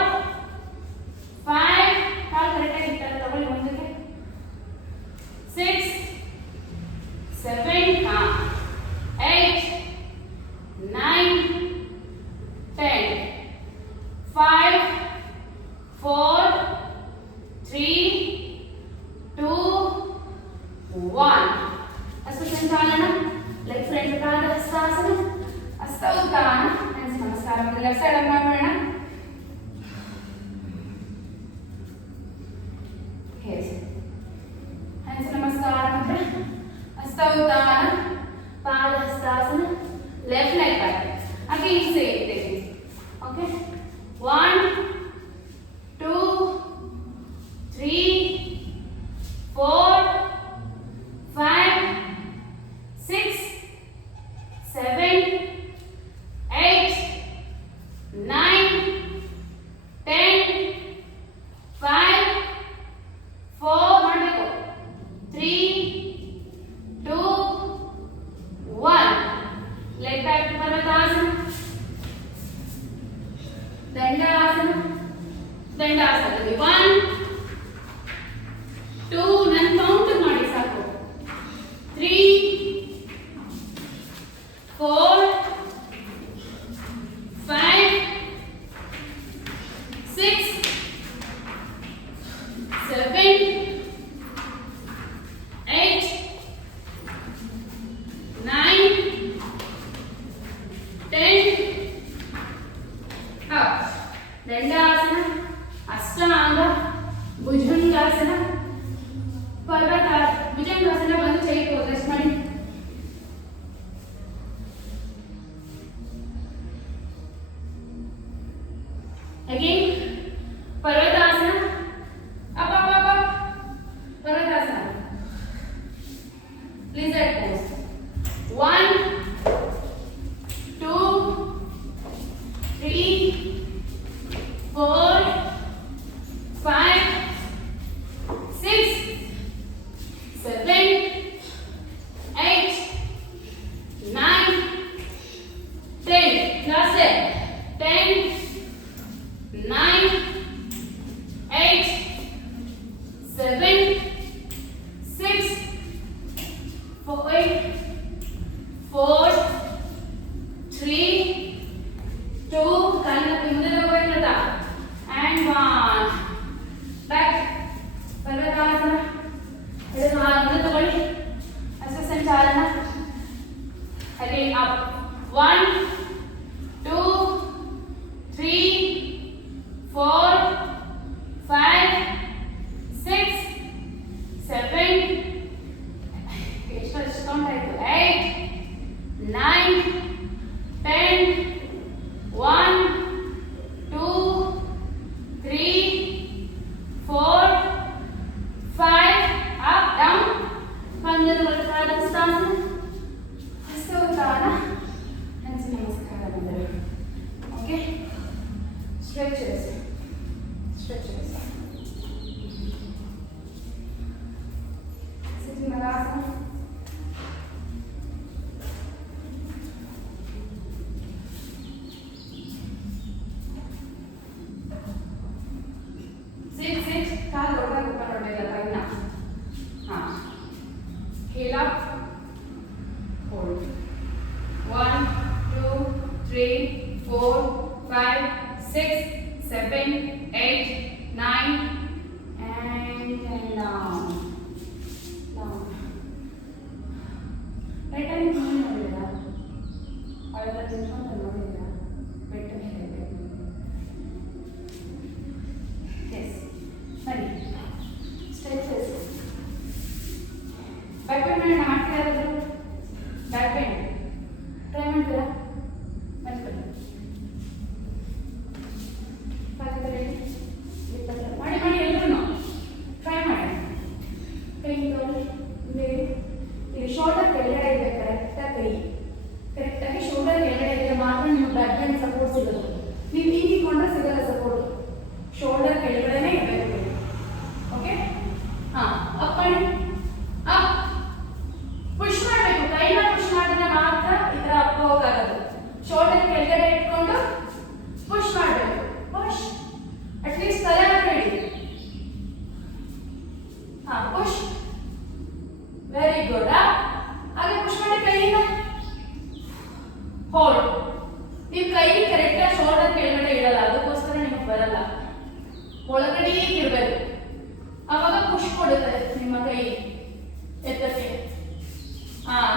5. ಕಾಲು ಕರೆಕ್ಟಾಗಿ ಇಟ್ಟರೆ ತಗೊಳ್ಳಿ ಮುಂದಕ್ಕೆ. 6 7 8 9 10 5 4 3 2 1. ಹಸ್ತ ಸಂಚಾಲನ. ಲೆಗ್ ಫ್ರಂಟ್ ಪಾದಹಸ್ತಾಸನ, ಹಸ್ತ ಉತ್ತಾನ, ಹಂಸಿ ನಮಸ್ಕಾರ. ಲೆಫ್ಟ್ ಸೈಡ್ ಅಪ್ ಮಾಡೋಣ. ಹಂಸಿ ನಮಸ್ಕಾರ ಮಂತ್ರ. ಹಸ್ತ ಉತ್ತಾನ, ಪಾದಹಸ್ತಾಸನ, left leg back. Again same technique. Okay 1 2 3 4 5 6 7 8 9 10 5 4 ಮಾಡಬೇಕು. 3 2 1. Leg back to ಪರ್ವತಾಸನ. ದಂಡಾಸನ. ದಂಡಾಸನದಲ್ಲಿ 1 2 ನನ್ನ ಕೌಂಟ್ ಮಾಡಿ ಸಾಕು. 3 4 5 6 7 8 9 10 up. ದಂಡಾಸನ, ಅಷ್ಟಾಂಗ, ಭುಜಂಗಾಸನ, ಪರ್ವತಾಸನ. ಭುಜಂಗಾಸನ ಬಂದು ಚೈ ಪ್ರೋಗ್ರೆಸ್ ಮಾಡಿ. Again ಪರ್ವತಾಸನ, up up up up, ಪರ್ವತಾಸನ, lizard pose. 1 2 3 4 5 6 7 8 9 10. Last set. 10 9 8 7 6 5 4 3 2 ಕಾಲಕ್ಕೆ ಮುಂದೆ ಹೋಗಬೇಕಂತ and 1 back. ಪರ್ವತಾಸನ. ಎಡಗೈ ಮುಂದೆ ತಗೊಳ್ಳಿ. ಸಂಚಾಲನ. again up. 1 2 3 4 5 6 7 ಎಷ್ಟು ಕೌಂಟ್ ಆಯ್ತು? 8 9 10 1 2 3 4 5 up down. ಪಂಚಮುಖಾಸನ. ಹಸ್ತೋತ್ಥಾನ. ಹಂಸ ನಮಸ್ಕಾರ ಬಂದರೆ. Okay, stretches stretches. ಸಿಂಹಾಸನ. sit ಕಾಲು ದೊಡ್ಡ ಕೂತ್ಕೊಂಡ್ಬಿಡಬೇಕಲ್ಲ ಕೈನ. ಹಾಂ, heel up, hold. 1 2 3 4 5 6 7 8 9 and down. Right hand ನೋಡಿದ್ದೀರಾ? ಅವೆಲ್ಲ ತಿಳ್ಕೊಂಡು ನೋಡಿದ್ದೀರಾ? ಬೆಟ್ಟ ಮೇಲೆ ಎಸ್ ಸರಿ. ಸ್ಟ್ರೆಚಸ್. ಬ್ಯಾಕ್ ಬೆಂಡ್ ಮಾಡಿ ಮಾಡ್ತಾ ಇರೋದು. ಬ್ಯಾಕ್ ಬೆಂಡ್ ಟ್ರೈ ಮಾಡ್ತೀರಾ? ಮಾಡ್ಕೊಳ್ಳಿ. ಮಾಡಿ ಮಾಡಿ ಎಲ್ಲರೂ ಟ್ರೈ ಮಾಡಿ. ಕೈ ತಗೊಳ್ಳಿ. ಇಲ್ಲಿ ಶೋಲ್ಡರ್ ಕೆಳಗಡೆ ಇದೆ. ಕರೆಕ್ಟಾಗಿ ಕೈ ಕರೆಕ್ಟಾಗಿ ಶೋಲ್ಡರ್ ಕೆಳಗಡೆ ಇದ್ದರೆ ಮಾತ್ರ ನೀವು ಬ್ಯಾಕ್ ಬೆಂಡ್ ಸಪೋರ್ಟ್ ಸಿಗೋದು. ನೀವು ಹೀಗಿಕೊಂಡ್ರೆ ಸಿಗಲ್ಲ ಸಪೋರ್ಟ್. ಶೋಲ್ಡರ್ ಕೆಳಗಡೆನೇ ಇರಬೇಕು. ಓಕೆ, ಹಾಂ, ಅಪ್ ಮಾಡಿ. ಅಪ್ ಪುಷ್ ಮಾಡಬೇಕು. ಕೈನ ಪುಷ್ ಮಾಡಿದ್ರೆ ಮಾತ್ರ ಈ ಥರ ಅಪ್ ಹೋಗೋದು. ಶೋಲ್ಡರ್ ಕೆಳಗಡೆ ಇಟ್ಕೊಂಡು ಪುಷ್ ಮಾಡಬೇಕು. ಪುಷ್ ಅಟ್ಲೀಸ್ಟ್ ತಲೆ ಹಿಡಿ. ಹಾಂ, ಪುಷ್. Very good. ಹಾಗೆ ಪುಷ್ ಮಾಡಿ ಕೈಯಿಂದ. ಹೋಲ್ಡ್. ನೀವು ಕೈಗೆ ಕರೆಕ್ಟಾಗಿ ಶೋಲ್ಡರ್ ಕೆಳಗಡೆ ಇಡಲ್ಲ, ಅದಕ್ಕೋಸ್ಕರ ನಿಮಗೆ ಬರಲ್ಲ. ಒಳಗಡೆ ಇರಬೇಕು. ಆವಾಗ ಪುಷ್ ಕೊಡುತ್ತೆ ನಿಮ್ಮ ಕೈ ಎತ್ತಕ್ಕೆ.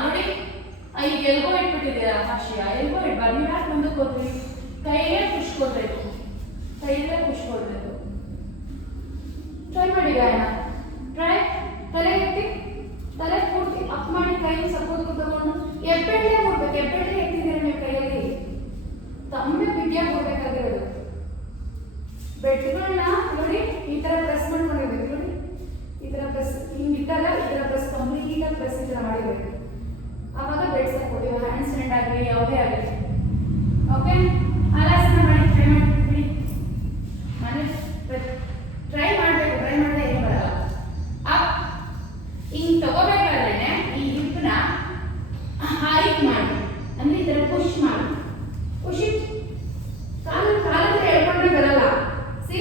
ನೋಡಿ, ಈಗ ಎಲ್ಬೋ ಇಟ್ಬಿಟ್ಟಿದ್ದೀರಾ ಆಶಯ. ಎಲ್ಬೋ ಇಡ್ಬಾರ್ದು. ನೀವು ಯಾಕೆ ಮುಂದಕ್ಕೆ ಹೋಗ್ತೀವಿ? ಕೈಗೆ ಪುಷ್ ಕೊಡಬೇಕು. ಕೈಯಲ್ಲೇ ಪುಷ್ ಕೊಡಬೇಕು. ಟ್ರೈ ಮಾಡಿ ಗಾಯನ. ಟ್ರೈ. ತಲೆ ಎತ್ತಿ, ತಲೆ ಪೂರ್ತಿ ಅಪ್ ಮಾಡಿ ಕೈ ಸಪೋರ್ಟ್ ತಗೊಂಡು ಎಬ್ಬೆಟ್ಟೆ ಕೊಡ್ಬೇಕು. ಎಬ್ಬೆಟ್ಟೆ ಎತ್ತಿದ್ದೀರಾ ನೀವು ಕೈಯಲ್ಲಿ. ತಮ್ಮೆ ಬಿಗಿಯಾಗಿ ಕೊಡ್ಬೇಕಾಗಿರೋದು. ಬೆಡ್ಗಳನ್ನ ನೋಡಿ ಈ ಥರ ಪ್ರೆಸ್ ಮಾಡ್ಕೊಂಡಿರ್ಬೇಕು. ನೋಡಿ ಈ ಥರ ಪ್ರೆಸ್ ಹಿಂಗಿದ್ದಾಗ ಈ ಥರ ಪ್ರೆಸ್ ಕಂಪ್ಲೀಟಾಗಿ ಪ್ರೆಸ್ ಈ ಥರ ಮಾಡಿರ್ಬೇಕು. ಆವಾಗ ಬೆಡ್ ಸಪೋರ್ಟ್. ಇವಾಗ ಹ್ಯಾಂಡ್ ಸ್ಟ್ಯಾಂಡ್ ಆಗಲಿ ಯಾವುದೇ ಆಗಲಿ. ಓಕೆ, ಆಲಾಸನ ಮಾಡಿ. ಟ್ರೈ ಮಾಡಿಬಿಡಿ. ಮನೆ ಟ್ರೈ ಮಾಡಬೇಕು. ಟ್ರೈ ಮಾಡಿದ್ರೆ ಏನು ಬರಲ್ಲ. ಅಪ್ ಹಿಂಗೆ ತಗೋಬೇಕಾದ್ರೆ ಈ ಹಿಪ್ನ ಹೈಕ್ ಮಾಡಿ, ಅಂದರೆ ಈ ಥರ ಪುಷ್ ಮಾಡಿ. Push it. ಕಾಲಲ್ಲಿ ಹೇಳ್ಕೊಂಡ್ರೆ ಬರಲ್ಲ. ಸಿ,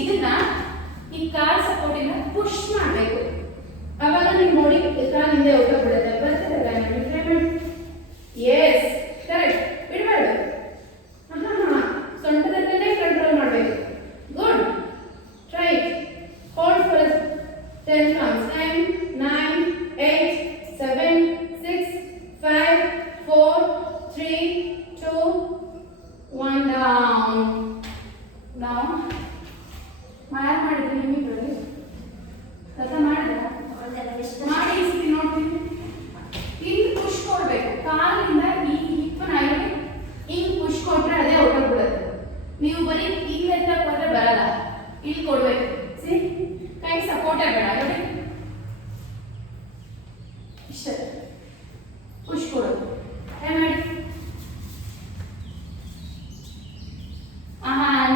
ಇದನ್ನ ಈ ಕಾಲ್ ಸಪೋರ್ಟಿಂದ ಪುಷ್ ಮಾಡಬೇಕು. ಆವಾಗ ನೀವು ನೋಡಿ ಕಾಲಿಂದ ಹೋಗ್ಬಿಡುತ್ತೆ. ಬರ್ತದೆ. Yes, correct. ಬಿಡಬಾರ್ದು. ಬರೀ ಇಲ್ಲಿ ಎತ್ತಕ್ಕೆ ಹೋದ್ರೆ ಬರಲ್ಲ, ಇಲ್ಲಿ ಕೊಡ್ಬೇಕು. ಸಿ ಕೈ ಸಪೋರ್ಟೇ ಬೇಡ ನೋಡಿ, ಇಷ್ಟೇ ಪುಷ್ ಕೊಡೋದು. ಟ್ರೈ ಮಾಡಿ.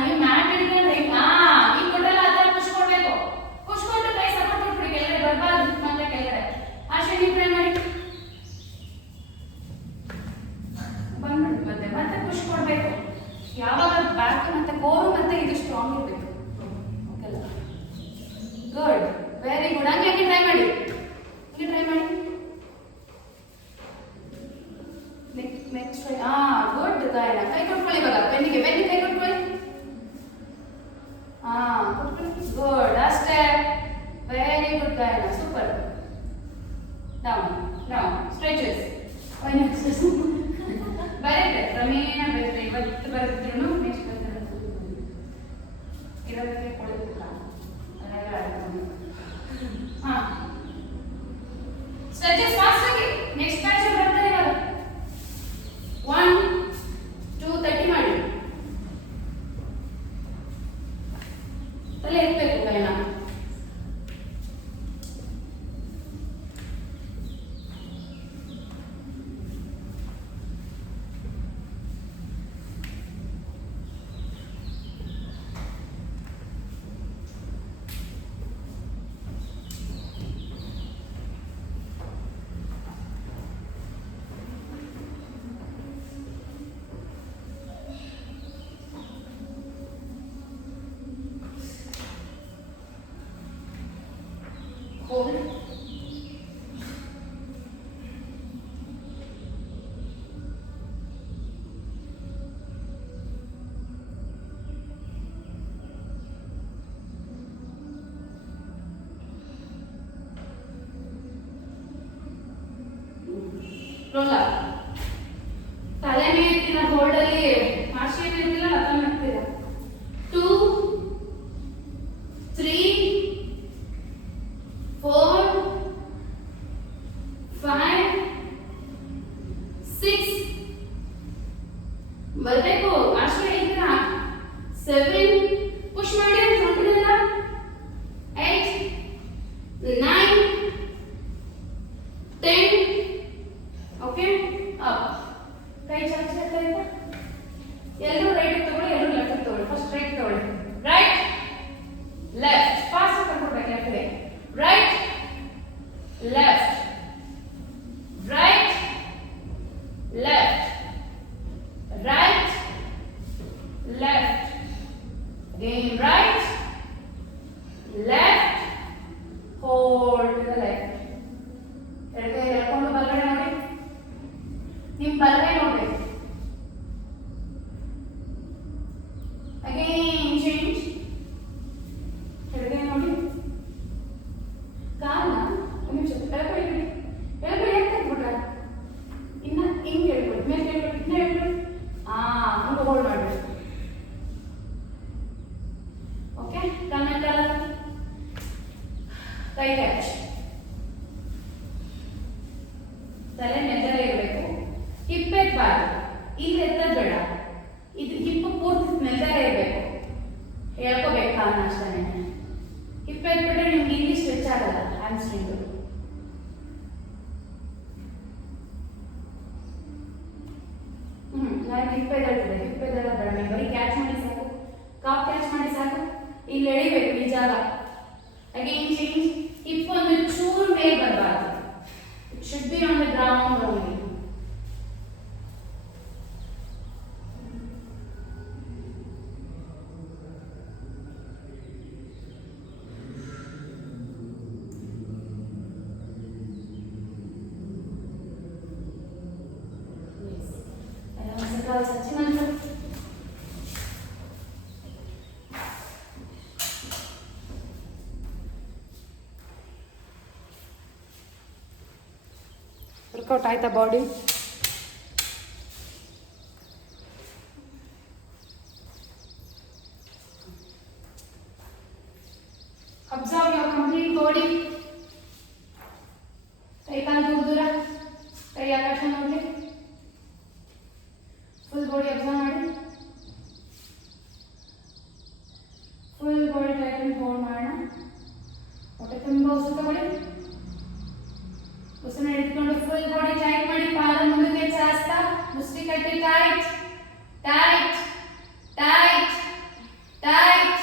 ನೀವು ಮ್ಯಾಟ್ ಹಿಡ್ಕೊಂಡ್ರೆ ಈಗ ಕೊಡಲ್ಲ, ಆ ಥರ ಪುಷ್ ಕೊಡ್ಬೇಕು. ಪುಷ್ ಕೊಟ್ಟು ಕೈ ಸಪೋರ್ಟ್ ಕೊಟ್ಬಿಡಿ, ಕೆಳಗಡೆ ಬರಬಾರ್ದು ಮತ್ತೆ ಕೆಳಗಡೆ. ಅಷ್ಟೇ ನೀವು ಟ್ರೈ ಮಾಡಿ. ಬಂದ್ಬಿಟ್ಟು ಮತ್ತೆ ಪುಷ್ ಕೊಡ್ಬೇಕು. ಯಾವಾಗ ಬ್ಯಾಕ್ ಮತ್ತೆ ಕೋರು ಮತ್ತೆ ಇದು ಸ್ಟ್ರಾಂಗ್ ಇರಬೇಕು. ಓಕೆಲ್ಲ, ಗುಡ್, ವೆರಿ ಗುಡ್. ಹಂಗೆ ಟ್ರೈ ಮಾಡಿ, ಹಂಗೆ ಟ್ರೈ ಮಾಡಿ. Next try. ಗುಡ್ ಗಾಯನ. ಕೈ ಕೊಟ್ಕೊಳ್ಳಿ ಇವಾಗ, ಬೆನ್ನಿಗೆ ಕೈ ಕೊಟ್ಕೊಳ್ಳಿ. ಕೊಟ್ಕೊಳ್ಳಿ. ಗುಡ್, ಅಷ್ಟೇ. ವೆರಿ ಗುಡ್ ಗಾಯನ, ಸೂಪರ್. Down down, stretches. ಬರುತ್ತೆ, ಕ್ರಮೇಣ ಬರುತ್ತೆ. ಇವತ್ತು ಬರುತ್ತಿದ್ರು ನೆಕ್ಸ್ಟ್ ಇರೋದಕ್ಕೆ ಕೊಡೋದಿಲ್ಲ, ಅದೆಲ್ಲ ಆಡ್ಕೊಂಡು. ಸ್ಟ್ರೆಚಸ್ ಫಾಸ್ಟ್ ಆಗಿ. ನೆಕ್ಸ್ಟ್ ಬ್ಯಾಚ್ ಬರ್ತಾರೆ ಇವಾಗ. 1 2 30 ಮಾಡಿ. ತಲೆ ಎತ್ತಬೇಕು ಕೈನ. Hold. Roll up. ತಲೆ ಮೇಲಿನ ಹೋಲ್ಡ್ ಅಲ್ಲಿ ಮಾರ್ಷಿ ಇರ್ತಿಲ್ಲ, ಅರ್ಥ ಮಾಡ್ತೀರಾ. 2 3 4 5 6 ಬರಬೇಕು. ಅಷ್ಟೇ ಇದ್ದೀರಾ. 7 ಪುಷ್ ಮಾಡಿ ಫ್ರಂಟಿಂದ. 8 9 10. Okay, up. ಕೈ ಚಾಚಿ ಆಯ್ತಾ? ಎಲ್ಲರೂ ರೈಟ್ ತಗೊಳ್ಳಿ, ಎಲ್ಲರೂ ಲೆಫ್ಟ್ ತಗೊಳ್ಳಿ. ಫಸ್ಟ್ ರೈಟ್ ತಗೊಳ್ಳಿ. ರೈಟ್ ಲೆಫ್ಟ್ ಫಾಸ್ಟ್ ತಗೊಳ್ಬೇಕು. Left right left right left right left again right left hold to the left. ಎಡಗೈ ಎಳ್ಕೊಂಡು ಬಲಗಡೆ ನೋಡಿ, ನಿಮ್ಮ ಬಲಗೈ ನೋಡಿ. again change. ಎಡಗೈ ನೋಡಿ. ಕಾಲನ್ನ ಒಂದು ನಿಮಿಷ ಎಳ್ಕೊಳ್ಳಿ, ಎಳ್ಬಿಟ್ರೆ ಇನ್ನ ಹಿಂಗೆ ಹೇಳ್ಕೊಳ್ಳಿ, ಮೇಲೆ ಹೇಳ್ಕೊಳ್ಳಿ, ಇನ್ನ ಹೇಳ್ಕೊಳ್ಳಿ. ಹಂಗೆ ಹೋಲ್ಡ್ ಮಾಡಬೇಕು. ಓಕೆ, ಕಣ್ಣೆಲ್ಲ ಕೈ ಕ್ಯಾಚ್. ತಲೆ ನೆಲದಲ್ಲೇ ಇರಬೇಕು. ಹಿಪ್ ಎತ್ತಬಾರ್ದು, ಇಲ್ಲಿ ಎತ್ತದ ಬೇಡ. ಇದು ಹಿಪ್ ಪೂರ್ತಿ ನೆಲದಲ್ಲೇ ಇರಬೇಕು. ಹೇಳ್ಕೋಬೇಕು ಕಾಲನ್ನ ಅಷ್ಟೇ. ಹಿಪ್ ಎತ್ಬಿಟ್ರೆ ನಿಮ್ಗೆ ಇಲ್ಲಿ ಸ್ಟ್ರೆಚ್ ಆಗಲ್ಲ, ಹ್ಯಾಮ್ಸ್ಟ್ರಿಂಗ್. ನಾನು ಹಿಪ್ ಎದ್ದೇಳ್ತಿದೆ, ಹಿಪ್ ಎದ್ದೇಳ ಬೇಡ. ನೀವು ಬರೀ ಕ್ಯಾಚ್ ಮಾಡಿ ಸಾಕು, ಕಾಪ್ ಕ್ಯಾಚ್ ಮಾಡಿ ಸಾಕು. ಇಲ್ಲಿ ಎಳಿಬೇಕು ಈ ಜಾಗ. Again change. ಹಿಪ್ ಒಂದು ಚೂರು ಮೇಲೆ ಬರಬಾರ್ದು. It should be on the ground only. Workout ಆಯ್ತಾ body? Observe your complete body. ಕೈ ಕಾಲು ದೂರ ದೂರ, ಕೈ ಆಕಾಶ ನೋಡಲಿ. ಫುಲ್ ಬಾಡಿ ಅಬ್ಸರ್ವ್ ಮಾಡಿ. ಫುಲ್ ಬಾಡಿ ಟೈಟ್ ಆಗಿ ಹೋಲ್ಡ್ ಮಾಡೋಣ. ಹೊಟ್ಟೆ ತುಂಬ ಉಸಿರು ತಗೊಳ್ಳಿ. ಉಸಿರನ್ನ ಹಿಡ್ಕೊಂಡು ಫುಲ್ ಬಾಡಿ ಟೈಟ್ ಮಾಡಿ, ಪಾದ ಮುಂದಕ್ಕೆ ಚಾಚ್ತಾ ಮುಷ್ಟಿ ಕಟ್ಟಿ tight tight tight tight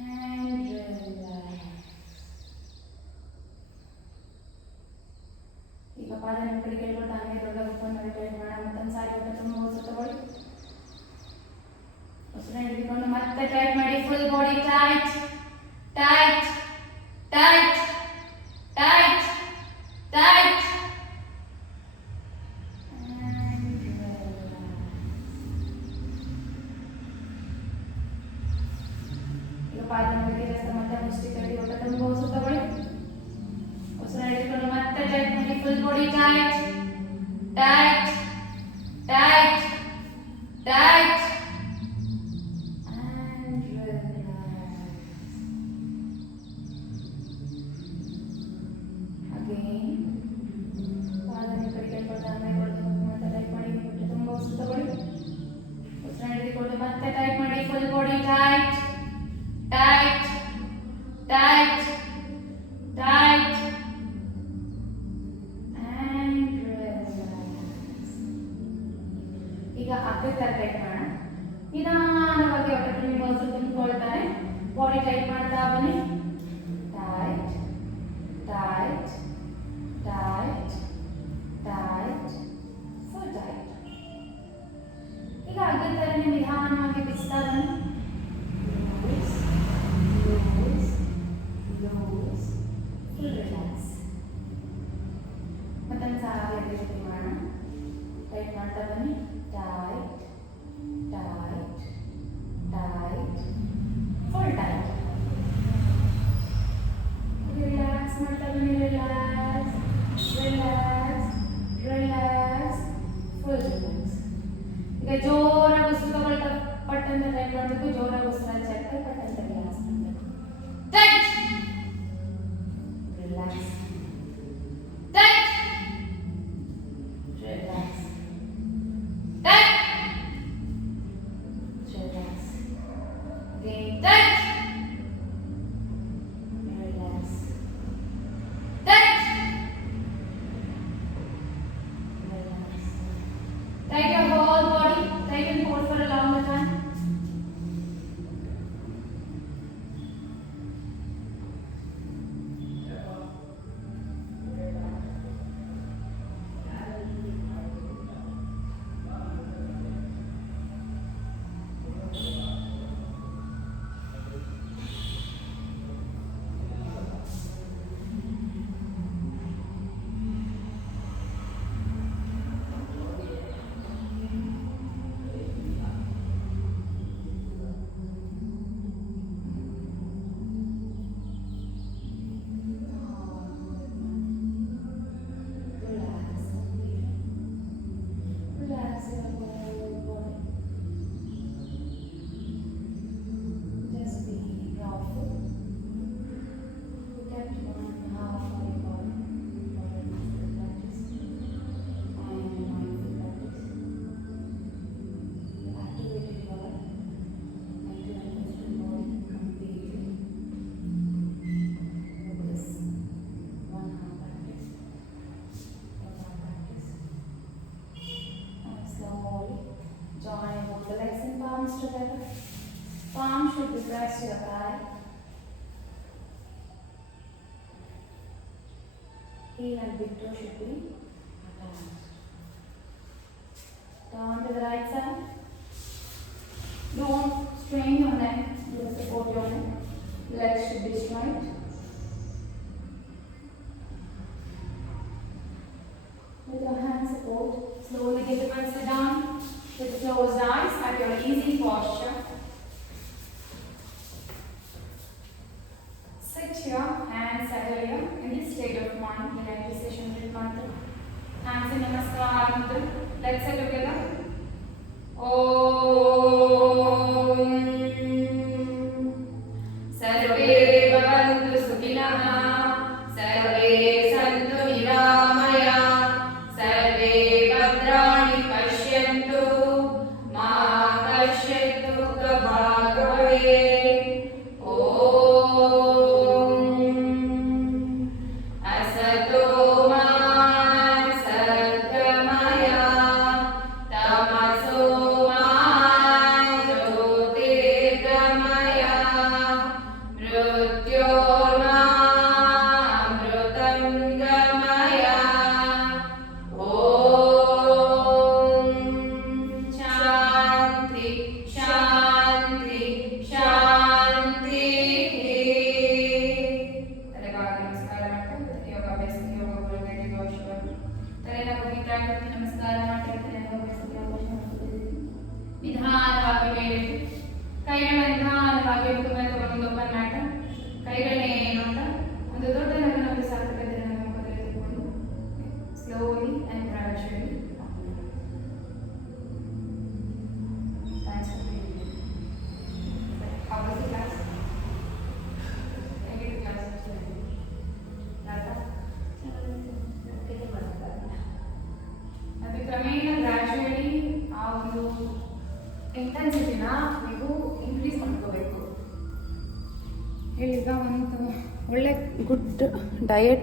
and relax. ಈಗ ಪಾದ ನಿಮ್ಮ ಕಡೆ ಕೇಳ್ಕೊಂಡು ಹಂಗೆ ದೊಡ್ಡ ಓಪನ್ ಮಾಡಿ ಟೈಟ್ ಮಾಡೋಣ. ಮತ್ತೊಂದು ಸಾರಿ ಹೊಟ್ಟೆ ತುಂಬ ಉಸಿರು ತಗೊಳ್ಳಿ. ಉಸಿರನ್ನ ಹಿಡ್ಕೊಂಡು ಮತ್ತೆ ಟೈಟ್ ಮಾಡಿ, full body tight tight tight tight tight ಈಗ ಪಾದ ಮೇಲೆ ಮತ್ತೆ ಮುಷ್ಟಿ ಕಟ್ಟಿ ಹೊಟ್ಟೆ ತುಂಬ ಉಸಿರು ತಗೊಳ್ಳಿ. ಉಸಿರನ್ನ ಹಿಡ್ಕೊಂಡು ಮತ್ತೆ ಟೈಟ್ ಮಾಡಿ, full body tight tight tight tight and relax. Again, ಪಾದನ ಕಡೆ ಕೇಳ್ಕೊಳ್ತಾ ಮತ್ತೆ ಟೈಟ್ ಮಾಡಿ, ಹೊಟ್ಟೆ ತುಂಬ ಉಸಿರು ತಗೊಳ್ಳಿ. ಉಸಿರನ್ನ ಹಿಡಿದುಕೊಂಡು ಮತ್ತೆ ಟೈಟ್ ಮಾಡಿ, full body tight tight tight tight and relax. ಈಗ ಅದೇ ಥರ ಟೈಟ್ ಮಾಡೋಣ. ನಿಧಾನವಾಗಿ ಹೊಟ್ಟೆ ತುಂಬ ಉಸಿರು ತುಂಬಿಕೊಳ್ತಾನೆ. ಬಾಡಿ ಟೈಟ್ ಮಾಡ್ತಾ ಬನ್ನಿ. Tight tight tight tight full tight. ಈಗ ಅದೇ ಥರನೇ ನಿಧಾನವಾಗಿ ಬಿಸ್ತಾ ಬನ್ನಿ. Loose loose loose full relax. ಮತ್ತೊಂದು ಸಾರಿ ಅದೇ ರೀತಿ ಮಾಡೋಣ. ಟೈಟ್ ಮಾಡ್ತಾ ಬನ್ನಿ. Tight tight tight full tight. Relax ಮಾಡ್ತಾ ಬನ್ನಿ. Relax relax relax full relax. ಈಗ ಜೋರಾಗಿ ಉಸಿರು ತಗೊಳ್ತಾ ಪಟ್ಟಂತ ಟೈಟ್ ಮಾಡಬೇಕು. ಜೋರಾಗಿ ಉಸಿರು ಚೆಕ್ ಪಟ್ಟಂತ ರಿಲ್ಯಾಕ್ಸ್ ಮಾಡಬೇಕು. Tight relax tight relax tight relax. Again, touch. Relax. Touch. Relax. Tight your whole body. Tight and hold for a longer time. Together. Palm should be pressed to your thigh. Heel and big toe should be attached. Turn to the right side. Don't strain your neck. You will support your neck. Legs should be straight. With your hand support, slowly get the sit down. With closed eyes at your easy posture. Sit here and settle here in this state of mind. Relaxation with mantra. Hands in Namaskar Mudra. Let's say together. Om Sarve Bhavantu Sukhinah. Sarve Santu Niramaya. Sarve Bhadrani Pashyantu. Ma ನಿಧಾನವಾಗಿ ಮುಖ ಮೇಲೆ ತಗೊಂಡು ಓಪನ್ ಮ್ಯಾಟ್ ಕೈಗಳನ್ನ ಏನು ಅಂತ ಒಂದು ದೊಡ್ಡ ನಗು ಸಾಕುತ್ತದೆ ನಮ್ಮ ಮುಖದಲ್ಲಿ ತಗೊಂಡು slowly and ಗ್ರಾಜುಯಲಿ. Thanks for how was the class? ಹೇಗಿತ್ತು ಕ್ಲಾಸ್? ಅದು ಕ್ರಮೇಣ ಗ್ರಾಜುಯಲಿ ಆ ಒಂದು ಇಂಟೆನ್ಸಿಟಿನ ನೀವು ಇನ್ಕ್ರೀಸ್ ಮಾಡ್ಕೋಬೇಕು. ಈಗ ಒಂದು ಒಳ್ಳೆ ಗುಡ್ ಡಯಟ್